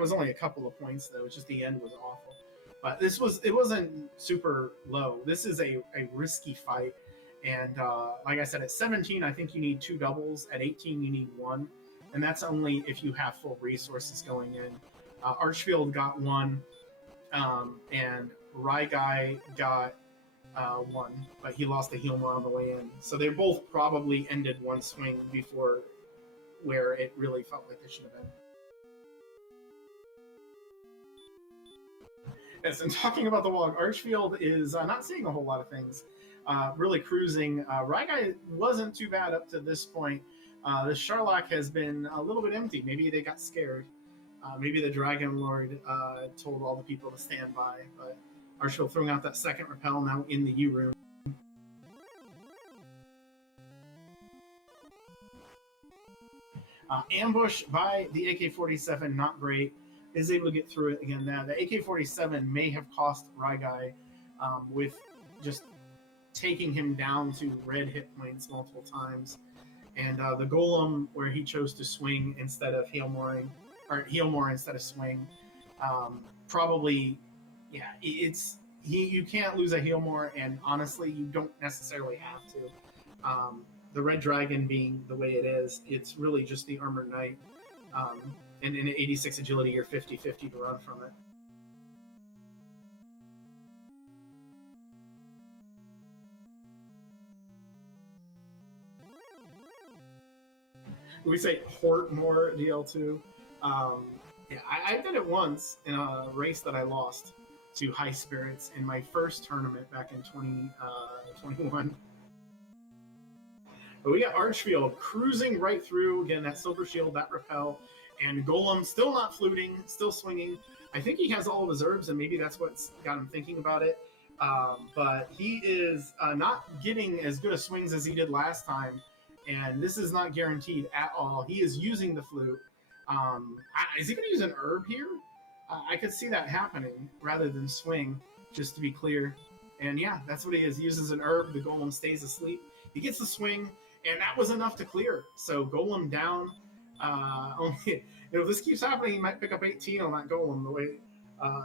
was only a couple of points though. It's just the end was awful. But it wasn't super low. This is a risky fight. And like I said, at 17, I think you need 2 doubles. At 18, you need 1. And that's only if you have full resources going in. Archfield got 1, and Ragai got 1, but he lost a heal more on the way in. So they both probably ended one swing before where it really felt like they should have been. Yes, and talking about the log, Archfield is not seeing a whole lot of things. Really cruising. Ragai wasn't too bad up to this point. The Sharlock has been a little bit empty. Maybe they got scared. Maybe the Dragon Lord told all the people to stand by. But Archfield throwing out that second repel now in the U room. Ambush by the AK-47, not great. Is able to get through it again. Now the AK-47 may have cost Ragai with just taking him down to red hit points multiple times. And the Golem, where he chose to swing instead of heal more instead of swing, probably, yeah, you can't lose a heal more, and honestly, you don't necessarily have to. The Red Dragon being the way it is, it's really just the Armored Knight, and in 86 agility, you're 50-50 to run from it. We say Hort more DL2. I did it once in a race that I lost to High Spirits in my first tournament back in 2021. But we got Archfield cruising right through. Again, that Silver Shield, that Repel, and Golem still not fluting, still swinging. I think he has all of his herbs, and maybe that's what's got him thinking about it. But he is not getting as good a swings as he did last time. And this is not guaranteed at all. He is using the flute. Is he going to use an herb here? I could see that happening rather than swing, just to be clear. And yeah, that's what he is. He uses an herb. The Golem stays asleep. He gets the swing, and that was enough to clear. So Golem down. If this keeps happening, he might pick up 18 on that Golem the way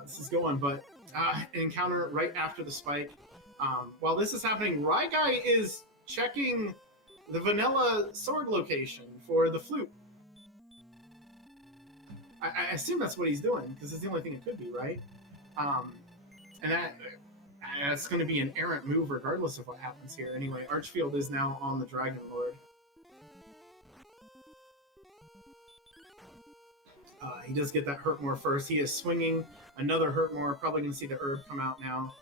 this is going. But an encounter right after the spike. While this is happening, Ragai is checking the vanilla sword location for the flute. I assume that's what he's doing, because it's the only thing it could be, right? And that's going to be an errant move regardless of what happens here. Anyway, Archfield is now on the Dragon Lord. He does get that Hurtmore first. He is swinging another Hurtmore. Probably going to see the herb come out now.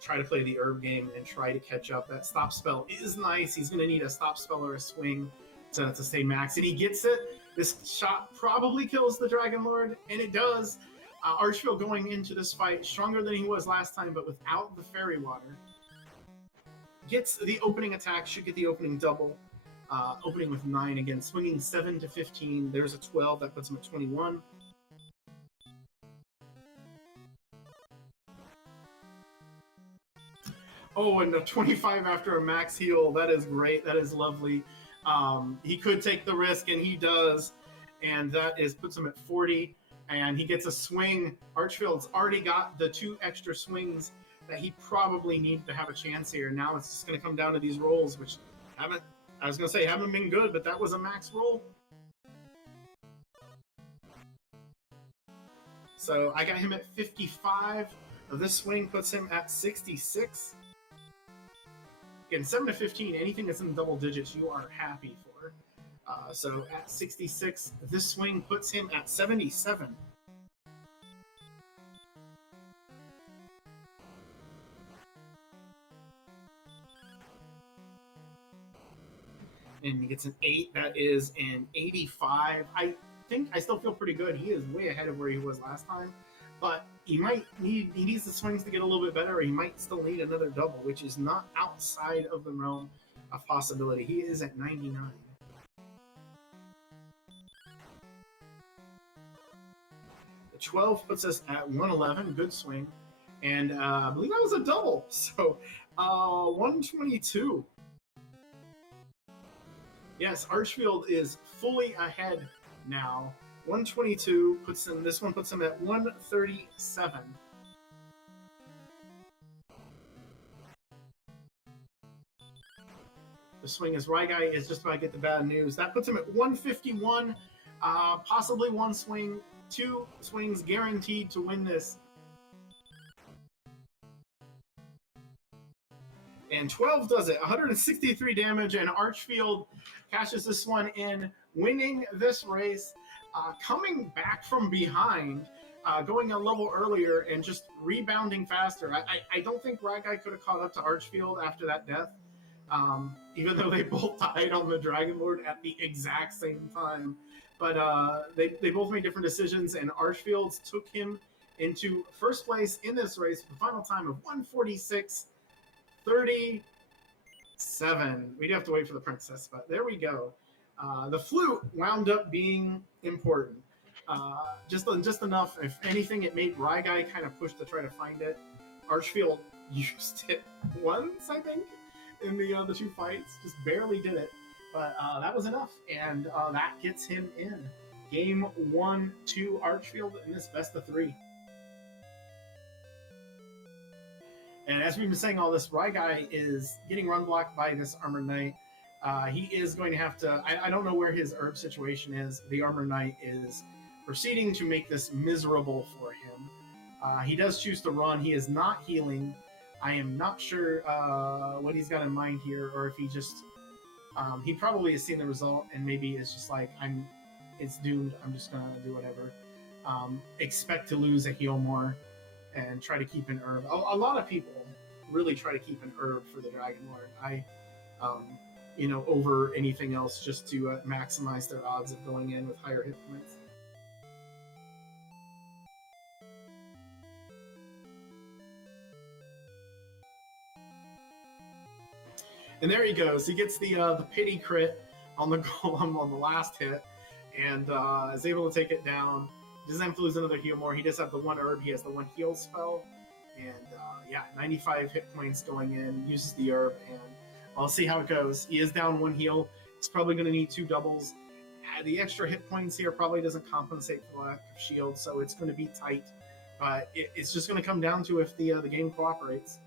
Try to play the herb game and try to catch up. That stop spell is nice. He's going to need a stop spell or a swing to stay max. And he gets it. This shot probably kills the Dragon Lord, and it does. Archfield going into this fight stronger than he was last time, but without the Fairy Water. gets the opening attack, should get the opening double. Opening with 9 again, swinging 7 to 15. There's a 12, that puts him at 21. Oh, and a 25 after a max heal. That is great. That is lovely. He could take the risk, and he does. And that puts him at 40. And he gets a swing. Archfield's already got the 2 extra swings that he probably needed to have a chance here. Now it's just going to come down to these rolls, which haven't been good, but that was a max roll. So I got him at 55. This swing puts him at 66. Again, 7 to 15, anything that's in double digits, you are happy for. So at 66, this swing puts him at 77. And he gets an 8. That is an 85. I think I still feel pretty good. He is way ahead of where he was last time. But he needs the swings to get a little bit better, or he might still need another double, which is not outside of the realm of possibility. He is at 99. The 12 puts us at 111. Good swing. And I believe that was a double. So 122. Yes, Archfield is fully ahead now. 122 puts him. This one puts him at 137. The swing is Ryguy is just about to get the bad news. That puts him at 151. Possibly 1 swing, 2 swings guaranteed to win this. And 12 does it. 163 damage, and Archfield cashes this one in, winning this race. Coming back from behind, going a level earlier, and just rebounding faster. I don't think Ryguy could have caught up to Archfield after that death, even though they both died on the Dragon Lord at the exact same time. But they both made different decisions, and Archfield took him into first place in this race with a final time of 146.37. We'd have to wait for the princess, but there we go. The flute wound up being important. Just enough. If anything, it made Ryguy kind of push to try to find it. Archfield used it once, I think, in the 2 fights. Just barely did it. But that was enough, and that gets him in. Game 1 to Archfield in this best of 3. And as we've been saying all this, Ryguy is getting run blocked by this Armored Knight. He is going to have to... I don't know where his herb situation is. The Armored Knight is proceeding to make this miserable for him. He does choose to run. He is not healing. I am not sure what he's got in mind here, or if he just... he probably has seen the result, and maybe it's just like, it's doomed. I'm just going to do whatever. Expect to lose a heal more and try to keep an herb. A lot of people really try to keep an herb for the Dragon Lord. Over anything else, just to maximize their odds of going in with higher hit points. And there he goes. He gets the pity crit on the golem on the last hit, and is able to take it down. He doesn't have to lose another heal more. He does have the 1 herb. He has the 1 heal spell, and 95 hit points going in. Uses the herb, and I'll see how it goes. He is down 1 heal. He's probably going to need 2 doubles. The extra hit points here probably doesn't compensate for the lack of shield, so it's going to be tight. But it's just going to come down to if the game cooperates.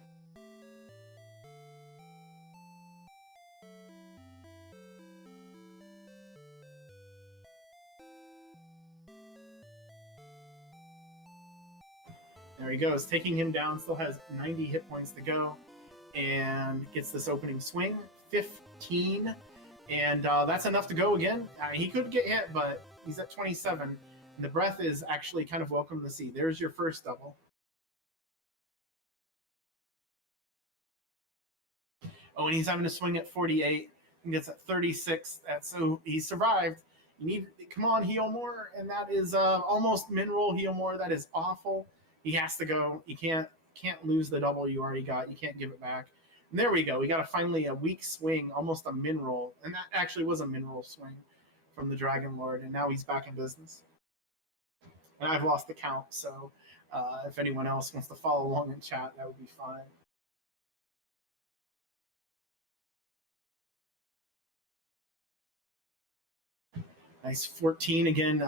There he goes, taking him down. Still has 90 hit points to go, and gets this opening swing, 15, and that's enough to go again. He could get hit, but he's at 27. And the breath is actually kind of welcome to see. There's your first double. Oh, and he's having to swing at 48. And gets at 36. So he survived. You need, come on, heal more, and that is almost min-roll heal more. That is awful. He has to go. You can't lose the double you already got. You can't give it back. And there we go. We got finally a weak swing, almost a min roll. And that actually was a min roll swing from the Dragon Lord. And now he's back in business. And I've lost the count. So if anyone else wants to follow along in chat, that would be fine. Nice 14 again.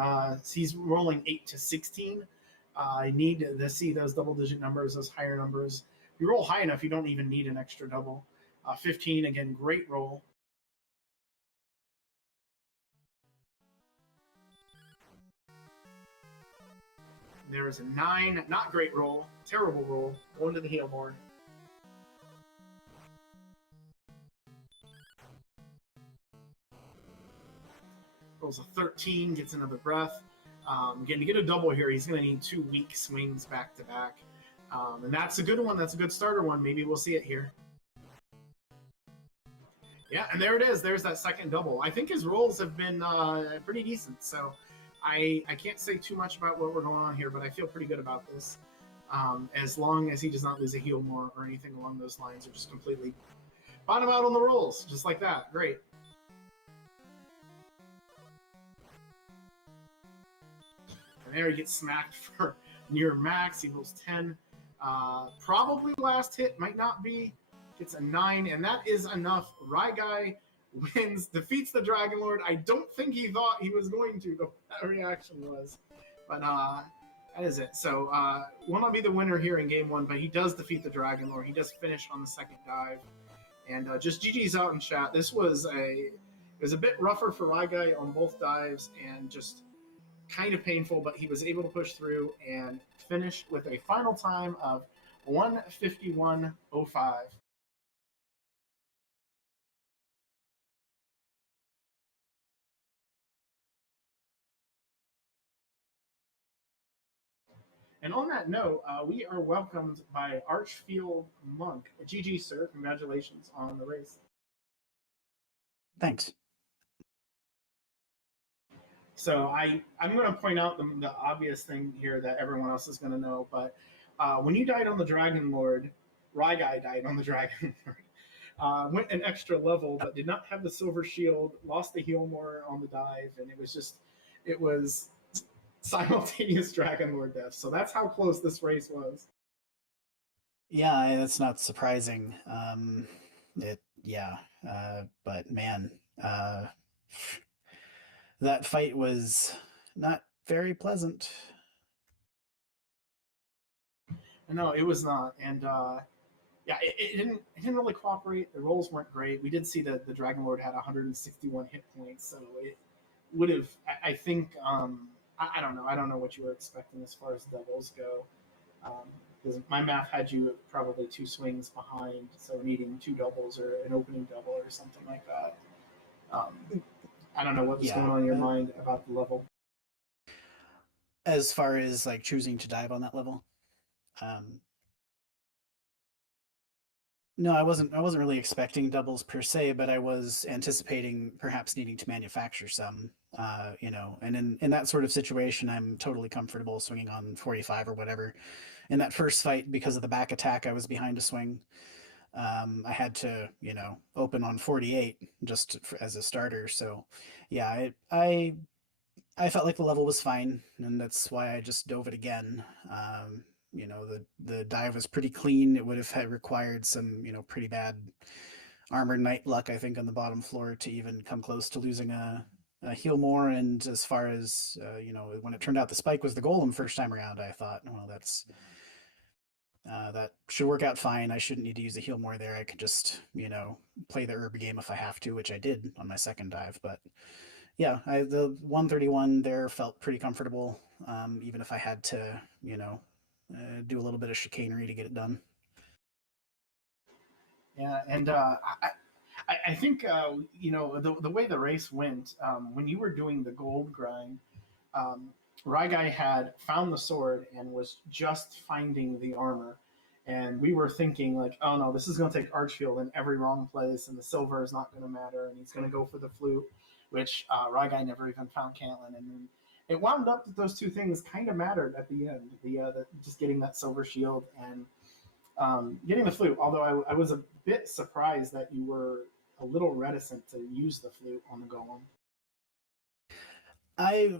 He's rolling 8 to 16. I need to see those double-digit numbers, those higher numbers. If you roll high enough, you don't even need an extra double. 15 again, great roll. There is a 9, not great roll, terrible roll. Going to the heel board. Rolls a 13, gets another breath. Again, to get a double here, he's going to need 2 weak swings back to back. And that's a good one. That's a good starter one. Maybe we'll see it here. Yeah, and there it is. There's that second double. I think his rolls have been pretty decent. So I can't say too much about what we're going on here, but I feel pretty good about this. As long as he does not lose a heel more or anything along those lines, or just completely bottom out on the rolls, just like that. Great. And there he gets smacked for near max. He rolls 10. Probably last hit, might not be. Gets a 9, and that is enough. Ryguy wins, defeats the Dragon Lord. I don't think he thought he was going to, though that reaction was. But that is it. So will not be the winner here in game 1, but he does defeat the Dragon Lord. He does finish on the second dive. And just GG's out in chat. This was it was a bit rougher for Ryguy on both dives and just kind of painful, but he was able to push through and finish with a final time of 151.05. And on that note, we are welcomed by Archfield Monk. GG, sir. Congratulations on the race. Thanks. So I'm going to point out the obvious thing here that everyone else is going to know, but when you died on the Dragon Lord, Ryguy died on the Dragon Lord. Went an extra level, but did not have the Silver Shield, lost the heal more on the dive, and it was simultaneous Dragon Lord death. So that's how close this race was. Yeah, that's not surprising. But man, that fight was not very pleasant. No, it was not, and it didn't really cooperate. The rolls weren't great. We did see that the Dragon Lord had 161 hit points, so it would have. I think. I don't know. I don't know what you were expecting as far as doubles go. Because my math had you probably 2 swings behind, so needing 2 doubles or an opening double or something like that. I don't know what was going on in your mind about the level. As far as like choosing to dive on that level, no, I wasn't really expecting doubles per se, but I was anticipating perhaps needing to manufacture some, and in that sort of situation, I'm totally comfortable swinging on 45 or whatever. In that first fight, because of the back attack, I was behind a swing. I had to, open on 48 just as a starter. So yeah, I felt like the level was fine, and that's why I just dove it again. The dive was pretty clean. It would have required some, pretty bad Armored Knight luck, I think, on the bottom floor to even come close to losing a heal more. And as far as, when it turned out the spike was the golem first time around, I thought, well, that should work out fine. I shouldn't need to use a heal more there. I could just, play the herb game if I have to, which I did on my second dive. But yeah, the 131 there felt pretty comfortable, even if I had to, do a little bit of chicanery to get it done. Yeah, and I think the way the race went, when you were doing the gold grind, Ryguy had found the sword and was just finding the armor, and we were thinking like, oh no, this is going to take Archfield in every wrong place, and the silver is not going to matter, and he's going to go for the flute, which Ryguy never even found Caitlyn, and then it wound up that those two things kind of mattered at the end. The just getting that silver shield and getting the flute. Although I was a bit surprised that you were a little reticent to use the flute on the golem. I,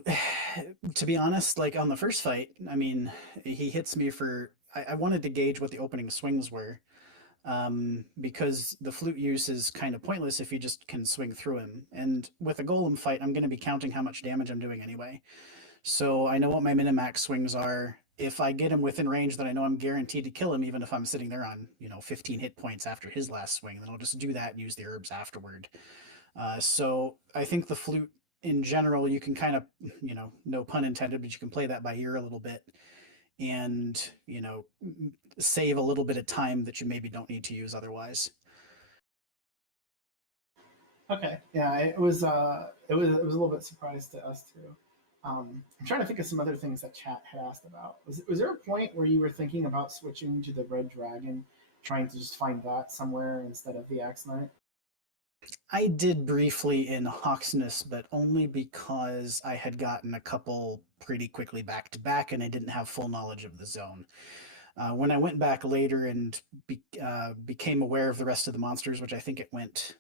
to be honest, like on the first fight, I mean, he hits me for. I wanted to gauge what the opening swings were, because the flute use is kind of pointless if you just can swing through him. And with a golem fight, I'm going to be counting how much damage I'm doing anyway. So I know what my minimax swings are. If I get him within range, then I know I'm guaranteed to kill him, even if I'm sitting there on 15 hit points after his last swing. Then I'll just do that and use the herbs afterward. So I think the flute in general, you can kind of, no pun intended, but you can play that by ear a little bit and, save a little bit of time that you maybe don't need to use otherwise. Okay, yeah, it was a little bit surprise to us too. I'm trying to think of some other things that chat had asked about. Was there a point where you were thinking about switching to the red dragon, trying to just find that somewhere instead of the axe knight? I did briefly in Hawksness, but only because I had gotten a couple pretty quickly back to back and I didn't have full knowledge of the zone. When I went back later and became aware of the rest of the monsters, which I think it went,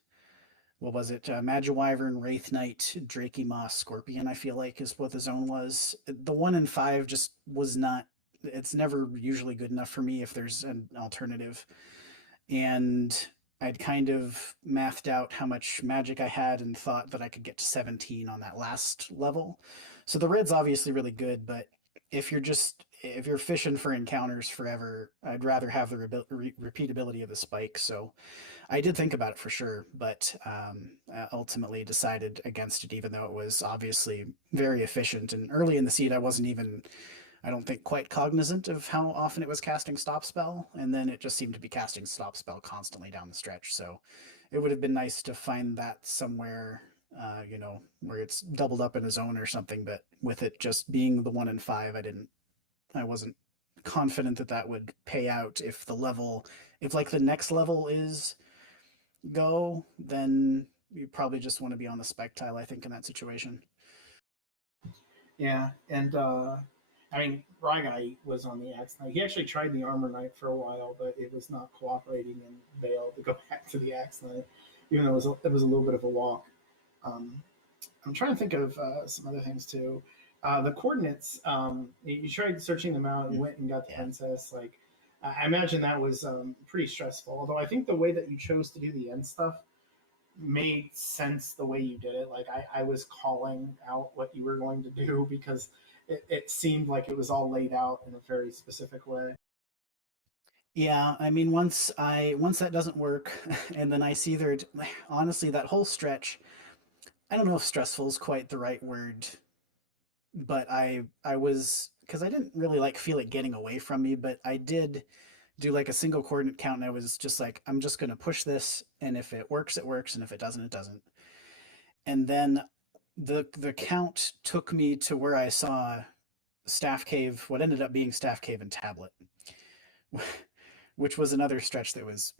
what was it? Magiwyvern, Wraith Knight, Drakey Scorpion, I feel like is what the zone was. The 1 and 5 just was not, it's never usually good enough for me if there's an alternative. And I'd kind of mathed out how much magic I had and thought that I could get to 17 on that last level. So the red's obviously really good, but if you're fishing for encounters forever, I'd rather have the repeatability of the spike. So I did think about it for sure, but ultimately decided against it, even though it was obviously very efficient. And early in the seed, I wasn't even, I don't think, quite cognizant of how often it was casting Stop Spell. And then it just seemed to be casting Stop Spell constantly down the stretch. So it would have been nice to find that somewhere, where it's doubled up in a zone or something. But with it just being the 1 and 5, I wasn't confident that that would pay out if like the next level is go, then you probably just want to be on the spec tile, I think, in that situation. Yeah, and I mean, Rygai was on the axe knight. He actually tried the armor knight for a while, but it was not cooperating and bailed to go back to the axe knight, even though it was a little bit of a walk. Um, I'm trying to think of some other things too. The coordinates, you tried searching them out and went and got the princess. Like, I imagine that was pretty stressful. Although I think the way that you chose to do the end stuff made sense the way you did it. Like, I was calling out what you were going to do because it seemed like it was all laid out in a very specific way. Yeah, I mean, once that doesn't work, and then I see there, honestly, that whole stretch, I don't know if stressful is quite the right word, but I was, because I didn't really like feel it getting away from me, but I did do like a single coordinate count, and I was just like, I'm just going to push this, and if it works, it works, and if it doesn't, it doesn't. And then the count took me to where I saw Staff Cave, what ended up being Staff Cave and Tablet, which was another stretch that was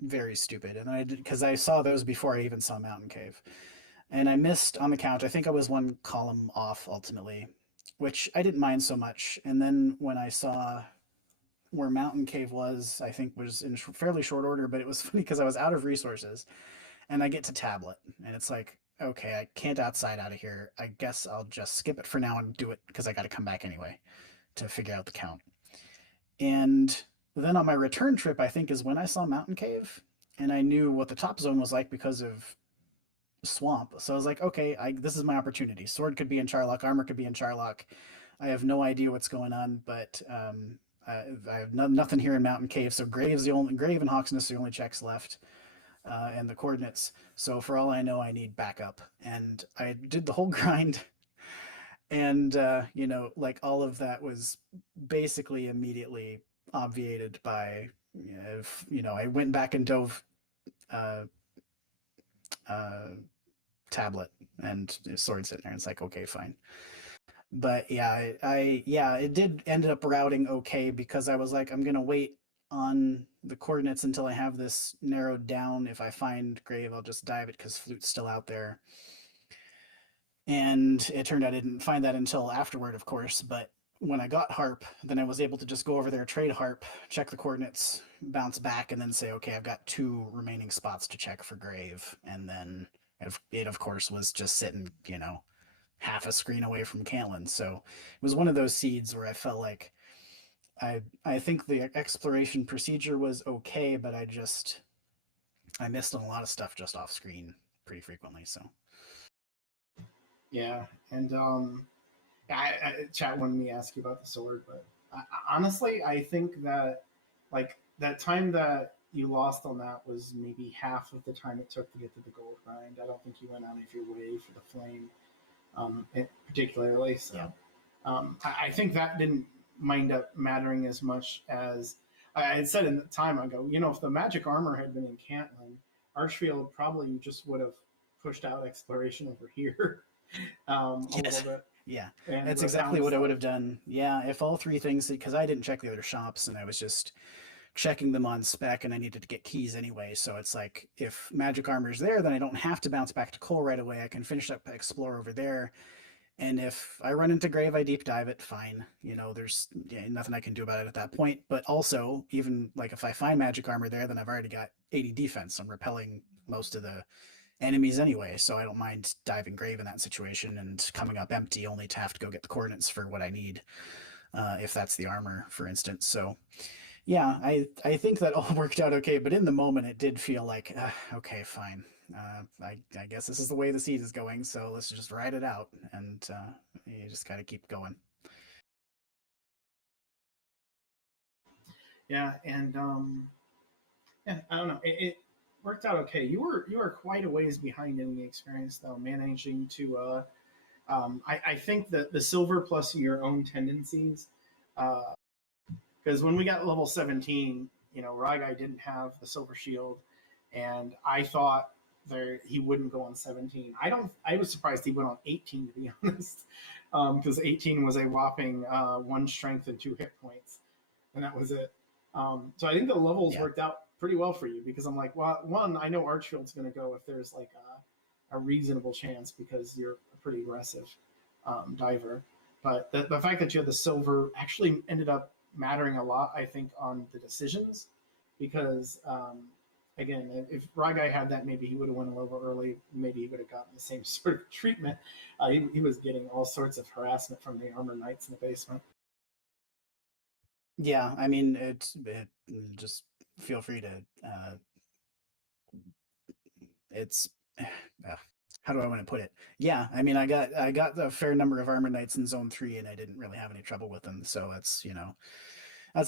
very stupid. And I did, because I saw those before I even saw Mountain Cave. And I missed on the count. I think I was one column off ultimately, which I didn't mind so much. And then when I saw where Mountain Cave was, I think was in fairly short order, but it was funny because I was out of resources and I get to Tablet and it's like, okay, I can't outside out of here. I guess I'll just skip it for now and do it because I got to come back anyway to figure out the count. And then on my return trip, I think is when I saw Mountain Cave and I knew what the top zone was like because of swamp. So I was like, okay, this is my opportunity. Sword could be in Charlock, armor could be in Charlock. I have no idea what's going on, but I have nothing here in Mountain Cave. So Grave and Hawksness are the only checks left, and the coordinates. So for all I know, I need backup. And I did the whole grind, and like all of that was basically immediately obviated by, I went back and dove. Tablet and sword sitting there. It's like, okay, fine. But yeah, it did end up routing okay because I was like, I'm gonna wait on the coordinates until I have this narrowed down. If I find Grave, I'll just dive it because Flute's still out there. And it turned out I didn't find that until afterward, of course. But when I got harp, then I was able to just go over there, trade harp, check the coordinates, bounce back, and then say, okay, I've got 2 remaining spots to check for grave. And then it of course, was just sitting, half a screen away from Caitlin. So it was one of those seeds where I felt like I think the exploration procedure was okay, but I missed on a lot of stuff just off screen pretty frequently. So Yeah, and chat wanted me to ask you about the sword, but honestly, I think that like that time that you lost on that was maybe half of the time it took to get to the gold grind. I don't think you went out of your way for the flame, particularly. So yeah, I think that didn't mind up mattering as much as I had said in the time ago. If the magic armor had been in Caitlin, Archfield probably just would have pushed out exploration over here a little yes, bit yeah, and that's would have exactly found what I would stuff. have done. Yeah, if all 3 things, because I didn't check the other shops and I was just checking them on spec and I needed to get keys anyway. So it's like if magic armor's there, then I don't have to bounce back to Cole right away. I can finish up explore over there. And if I run into grave, I deep dive it, fine. There's nothing I can do about it at that point. But also, even like if I find magic armor there, then I've already got 80 defense. I'm repelling most of the enemies anyway, so I don't mind diving grave in that situation and coming up empty only to have to go get the coordinates for what I need, if that's the armor, for instance. So yeah, I think that all worked out okay, but in the moment it did feel like, okay, fine. I guess this is the way the seed is going, so let's just ride it out, and you just gotta keep going. Yeah, and yeah, I don't know. It worked out okay. You were quite a ways behind in the experience though, managing to. I think that the silver plus your own tendencies, because when we got level 17, Ragai didn't have the silver shield, and I thought there he wouldn't go on 17. I was surprised he went on 18 to be honest, because 18 was a whopping 1 strength and 2 hit points, and that was it. So I think the levels Yeah, worked out pretty well for you because I'm like, well, one, I know Archfield's going to go if there's like a reasonable chance because you're a pretty aggressive diver. But the fact that you had the silver actually ended up mattering a lot, I think, on the decisions because, again, if Ragai had that, maybe he would have went a little early. Maybe he would have gotten the same sort of treatment. He was getting all sorts of harassment from the armor knights in the basement. yeah. I mean, it just feel free to. It's uh, how do I want to put it? Yeah, I mean, I got a fair number of armor knights in zone 3, and I didn't really have any trouble with them. So that's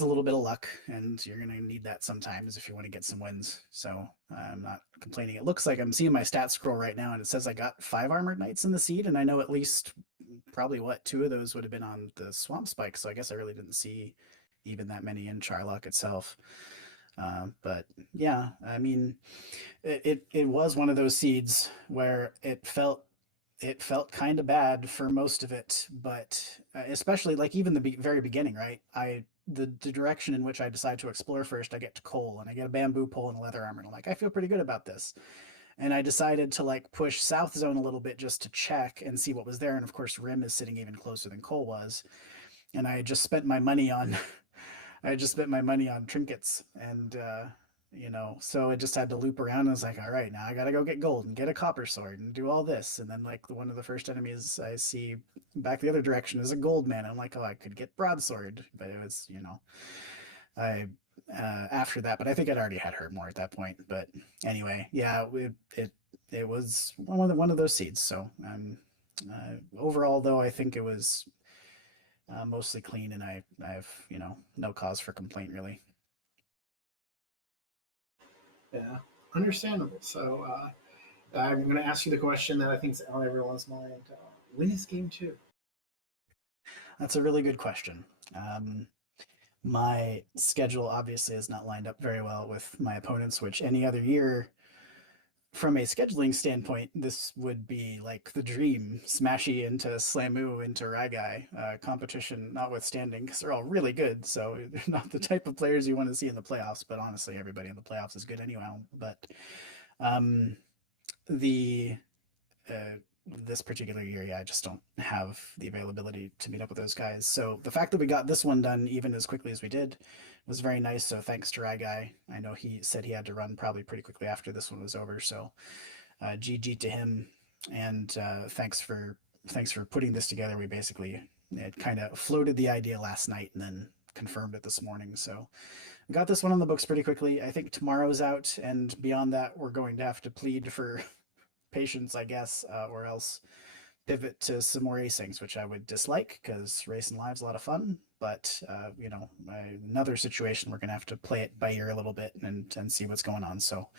a little bit of luck, and you're going to need that sometimes if you want to get some wins. So I'm not complaining. It looks like I'm seeing my stat scroll right now, and it says I got 5 armored knights in the seed, and I know at least probably 2 of those would have been on the swamp spike. So I guess I really didn't see even that many in Charlock itself. But yeah, I mean, it was one of those seeds where it felt kind of bad for most of it, but especially like even the very beginning, right? The direction in which I decide to explore first, I get to coal and I get a bamboo pole and a leather armor, and I'm like, I feel pretty good about this. And I decided to like push south zone a little bit just to check and see what was there. And of course, Rim is sitting even closer than Cole was, and I just spent my money on I just spent my money on trinkets, and so I just had to loop around. I was like, all right, now I gotta go get gold and get a copper sword and do all this. And then like one of the first enemies I see back the other direction is a gold man. I'm like, oh, I could get broadsword, but it was, I after that, but I think I'd already had hurt more at that point. But anyway, yeah, it was one of those seeds. So overall, though, I think it was mostly clean, and I have no cause for complaint really. Yeah, understandable. So I'm going to ask you the question that I think is on everyone's mind: when is game 2? That's a really good question. Um, my schedule obviously is not lined up very well with my opponents, which any other year, from a scheduling standpoint, this would be like the dream. Smashy into Slamu into Ragai, competition notwithstanding, because they're all really good. So they're not the type of players you want to see in the playoffs, but honestly, everybody in the playoffs is good anyway. But um, the this particular year, yeah, I just don't have the availability to meet up with those guys. So the fact that we got this one done even as quickly as we did was very nice. So thanks to Rye Guy. I know he said he had to run probably pretty quickly after this one was over. So GG to him, and thanks for putting this together. We basically it kind of floated the idea last night and then confirmed it this morning. So we got this one on the books pretty quickly. I think tomorrow's out, and beyond that, we're going to have to plead for patience, I guess, or else pivot to some more racings, which I would dislike because racing live's a lot of fun. But another situation we're gonna have to play it by ear a little bit and see what's going on. So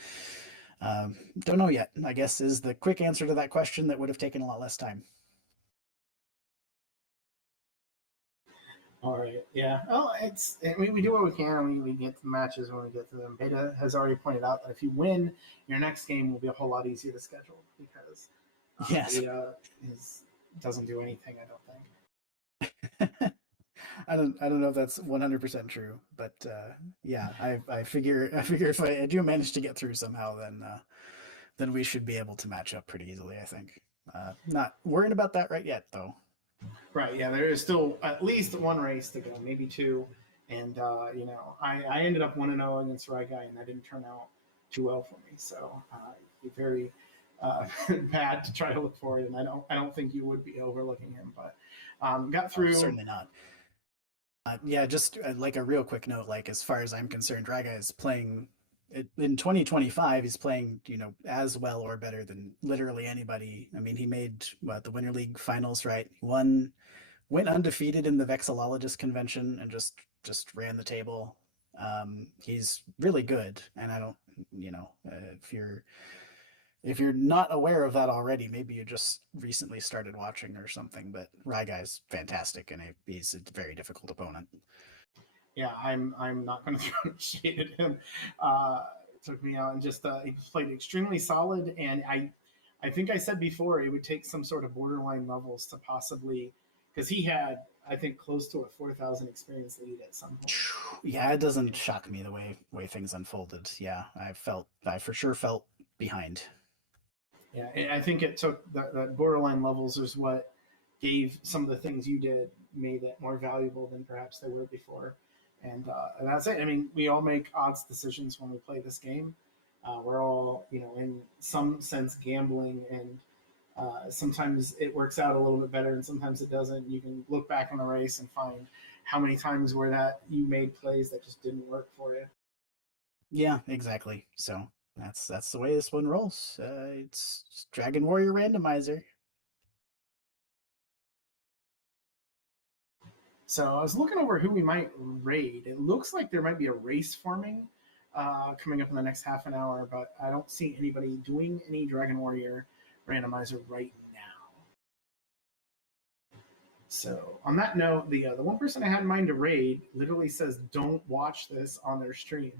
don't know yet, I guess, is the quick answer to that question that would have taken a lot less time. All right. Yeah. Oh, we do what we can. We get to the matches when we get to them. Beta has already pointed out that if you win, your next game will be a whole lot easier to schedule because yes, Beta doesn't do anything. I don't think. I don't know if that's 100% true, but yeah, I figure if I do manage to get through somehow, then we should be able to match up pretty easily. I think. Not worrying about that right yet, though. Right. Yeah. There is still at least one race to go, maybe two, and I ended up 1-0 against Rye Guy, and that didn't turn out too well for me. So very bad to try to look forward, and I don't think you would be overlooking him, but got through. Oh, certainly not. Yeah, just like a real quick note, like as far as I'm concerned, Rye Guy is playing in 2025. He's playing, as well or better than literally anybody. I mean, he made the Winter League finals, right? Went undefeated in the Vexillologist convention and just ran the table. He's really good, and I don't, if you're not aware of that already, maybe you just recently started watching or something. But Rye Guy's fantastic, and he's a very difficult opponent. Yeah, I'm not going to throw shade at him. Took me out and just he played extremely solid, and I think I said before it would take some sort of borderline levels to possibly, because he had, I think, close to a 4,000 experience lead at some point. Yeah, it doesn't shock me the way things unfolded. Yeah, I for sure felt behind. Yeah, and I think it took that borderline levels is what gave some of the things you did made it more valuable than perhaps they were before. And that's it. I mean, we all make odds decisions when we play this game. We're all, in some sense, gambling, and sometimes it works out a little bit better, and sometimes it doesn't. You can look back on the race and find how many times where that you made plays that just didn't work for you. Yeah, exactly. So that's the way this one rolls. It's Dragon Warrior Randomizer. So I was looking over who we might raid. It looks like there might be a race forming coming up in the next half an hour, but I don't see anybody doing any Dragon Warrior Randomizer right now. So on that note, the one person I had in mind to raid literally says don't watch this on their stream.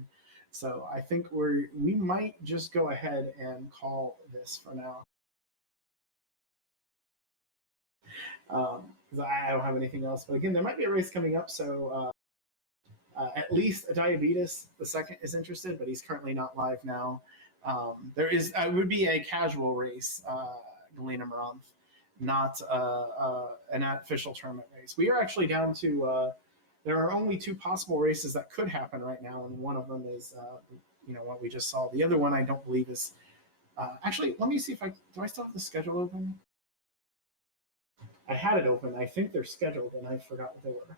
So I think we might just go ahead and call this for now. Because I don't have anything else. But again, there might be a race coming up, so at least a Diabetes the second is interested, but he's currently not live now. There is would be a casual race, Galena Maranth, not an official tournament race. We are actually down to there are only two possible races that could happen right now, and one of them is what we just saw. The other one I don't believe is actually. Let me see if do I still have the schedule open? I had it open. I think they're scheduled, and I forgot what they were.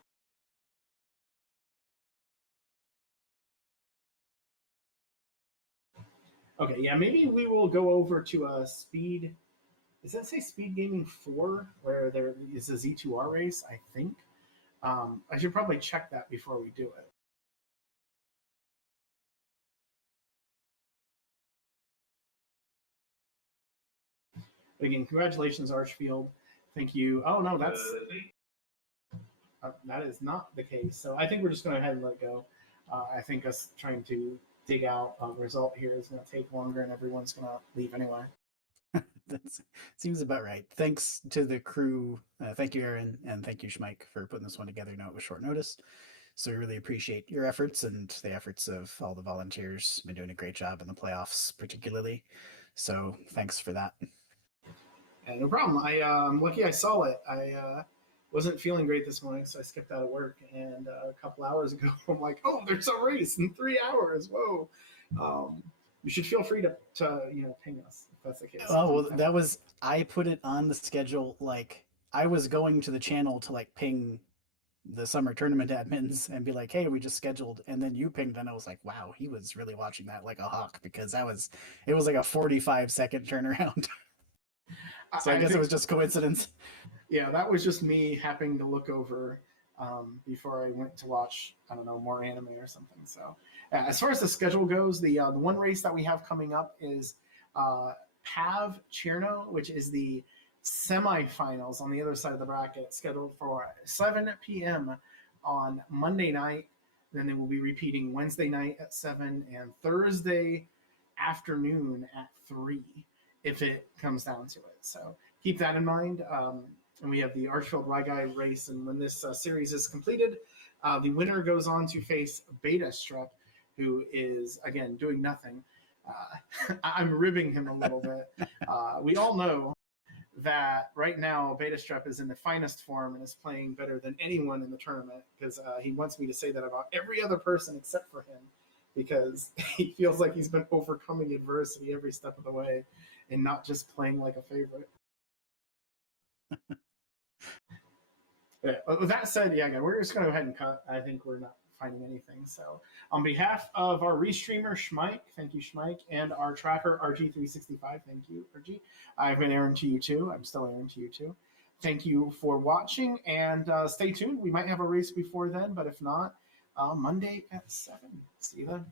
Okay, yeah, maybe we will go over to Speed. Does that say Speed Gaming 4, where there is a Z2R race? I think. I should probably check that before we do it. But again, congratulations, Archfield. Thank you. Oh no, that is not the case. So I think we're just going to go ahead and let go. I think us trying to dig out a result here is going to take longer, and everyone's going to leave anyway. That seems about right. Thanks to the crew. Thank you, Aaron, and thank you, Schmeik, for putting this one together. Now it was short notice, so we really appreciate your efforts and the efforts of all the volunteers. Been doing a great job in the playoffs, particularly. So thanks for that. No problem. I'm lucky I saw it. I wasn't feeling great this morning, so I skipped out of work. And a couple hours ago, I'm like, oh, there's a race in 3 hours. Whoa. You should feel free to ping us if that's the case. Oh, well, that was, I put it on the schedule. Like, I was going to the channel to like ping the summer tournament admins and be like, hey, we just scheduled. And then you pinged, and I was like, wow, he was really watching that like a hawk, because it was like a 45-second turnaround. So I guess it was just coincidence. Yeah, that was just me happening to look over before I went to watch, I don't know, more anime or something. So as far as the schedule goes, the one race that we have coming up is Pav Cherno, which is the semifinals on the other side of the bracket, scheduled for 7 p.m. on Monday night. Then they will be repeating Wednesday night at 7 and Thursday afternoon at 3 if it comes down to it. So keep that in mind. And we have the Archfield Rygai race, and when this series is completed, the winner goes on to face Beta Strep, who is, again, doing nothing. I'm ribbing him a little bit. We all know that right now Beta Strep is in the finest form and is playing better than anyone in the tournament, because he wants me to say that about every other person except for him, because he feels like he's been overcoming adversity every step of the way and not just playing like a favorite. Yeah, with that said, yeah, we're just going to go ahead and cut. I think we're not finding anything. So on behalf of our restreamer, Schmike, thank you, Schmike, and our tracker, RG365, thank you, RG. I've been Aaron to you too. I'm still Aaron to you too. Thank you for watching, and stay tuned. We might have a race before then, but if not, Monday at 7. See you then.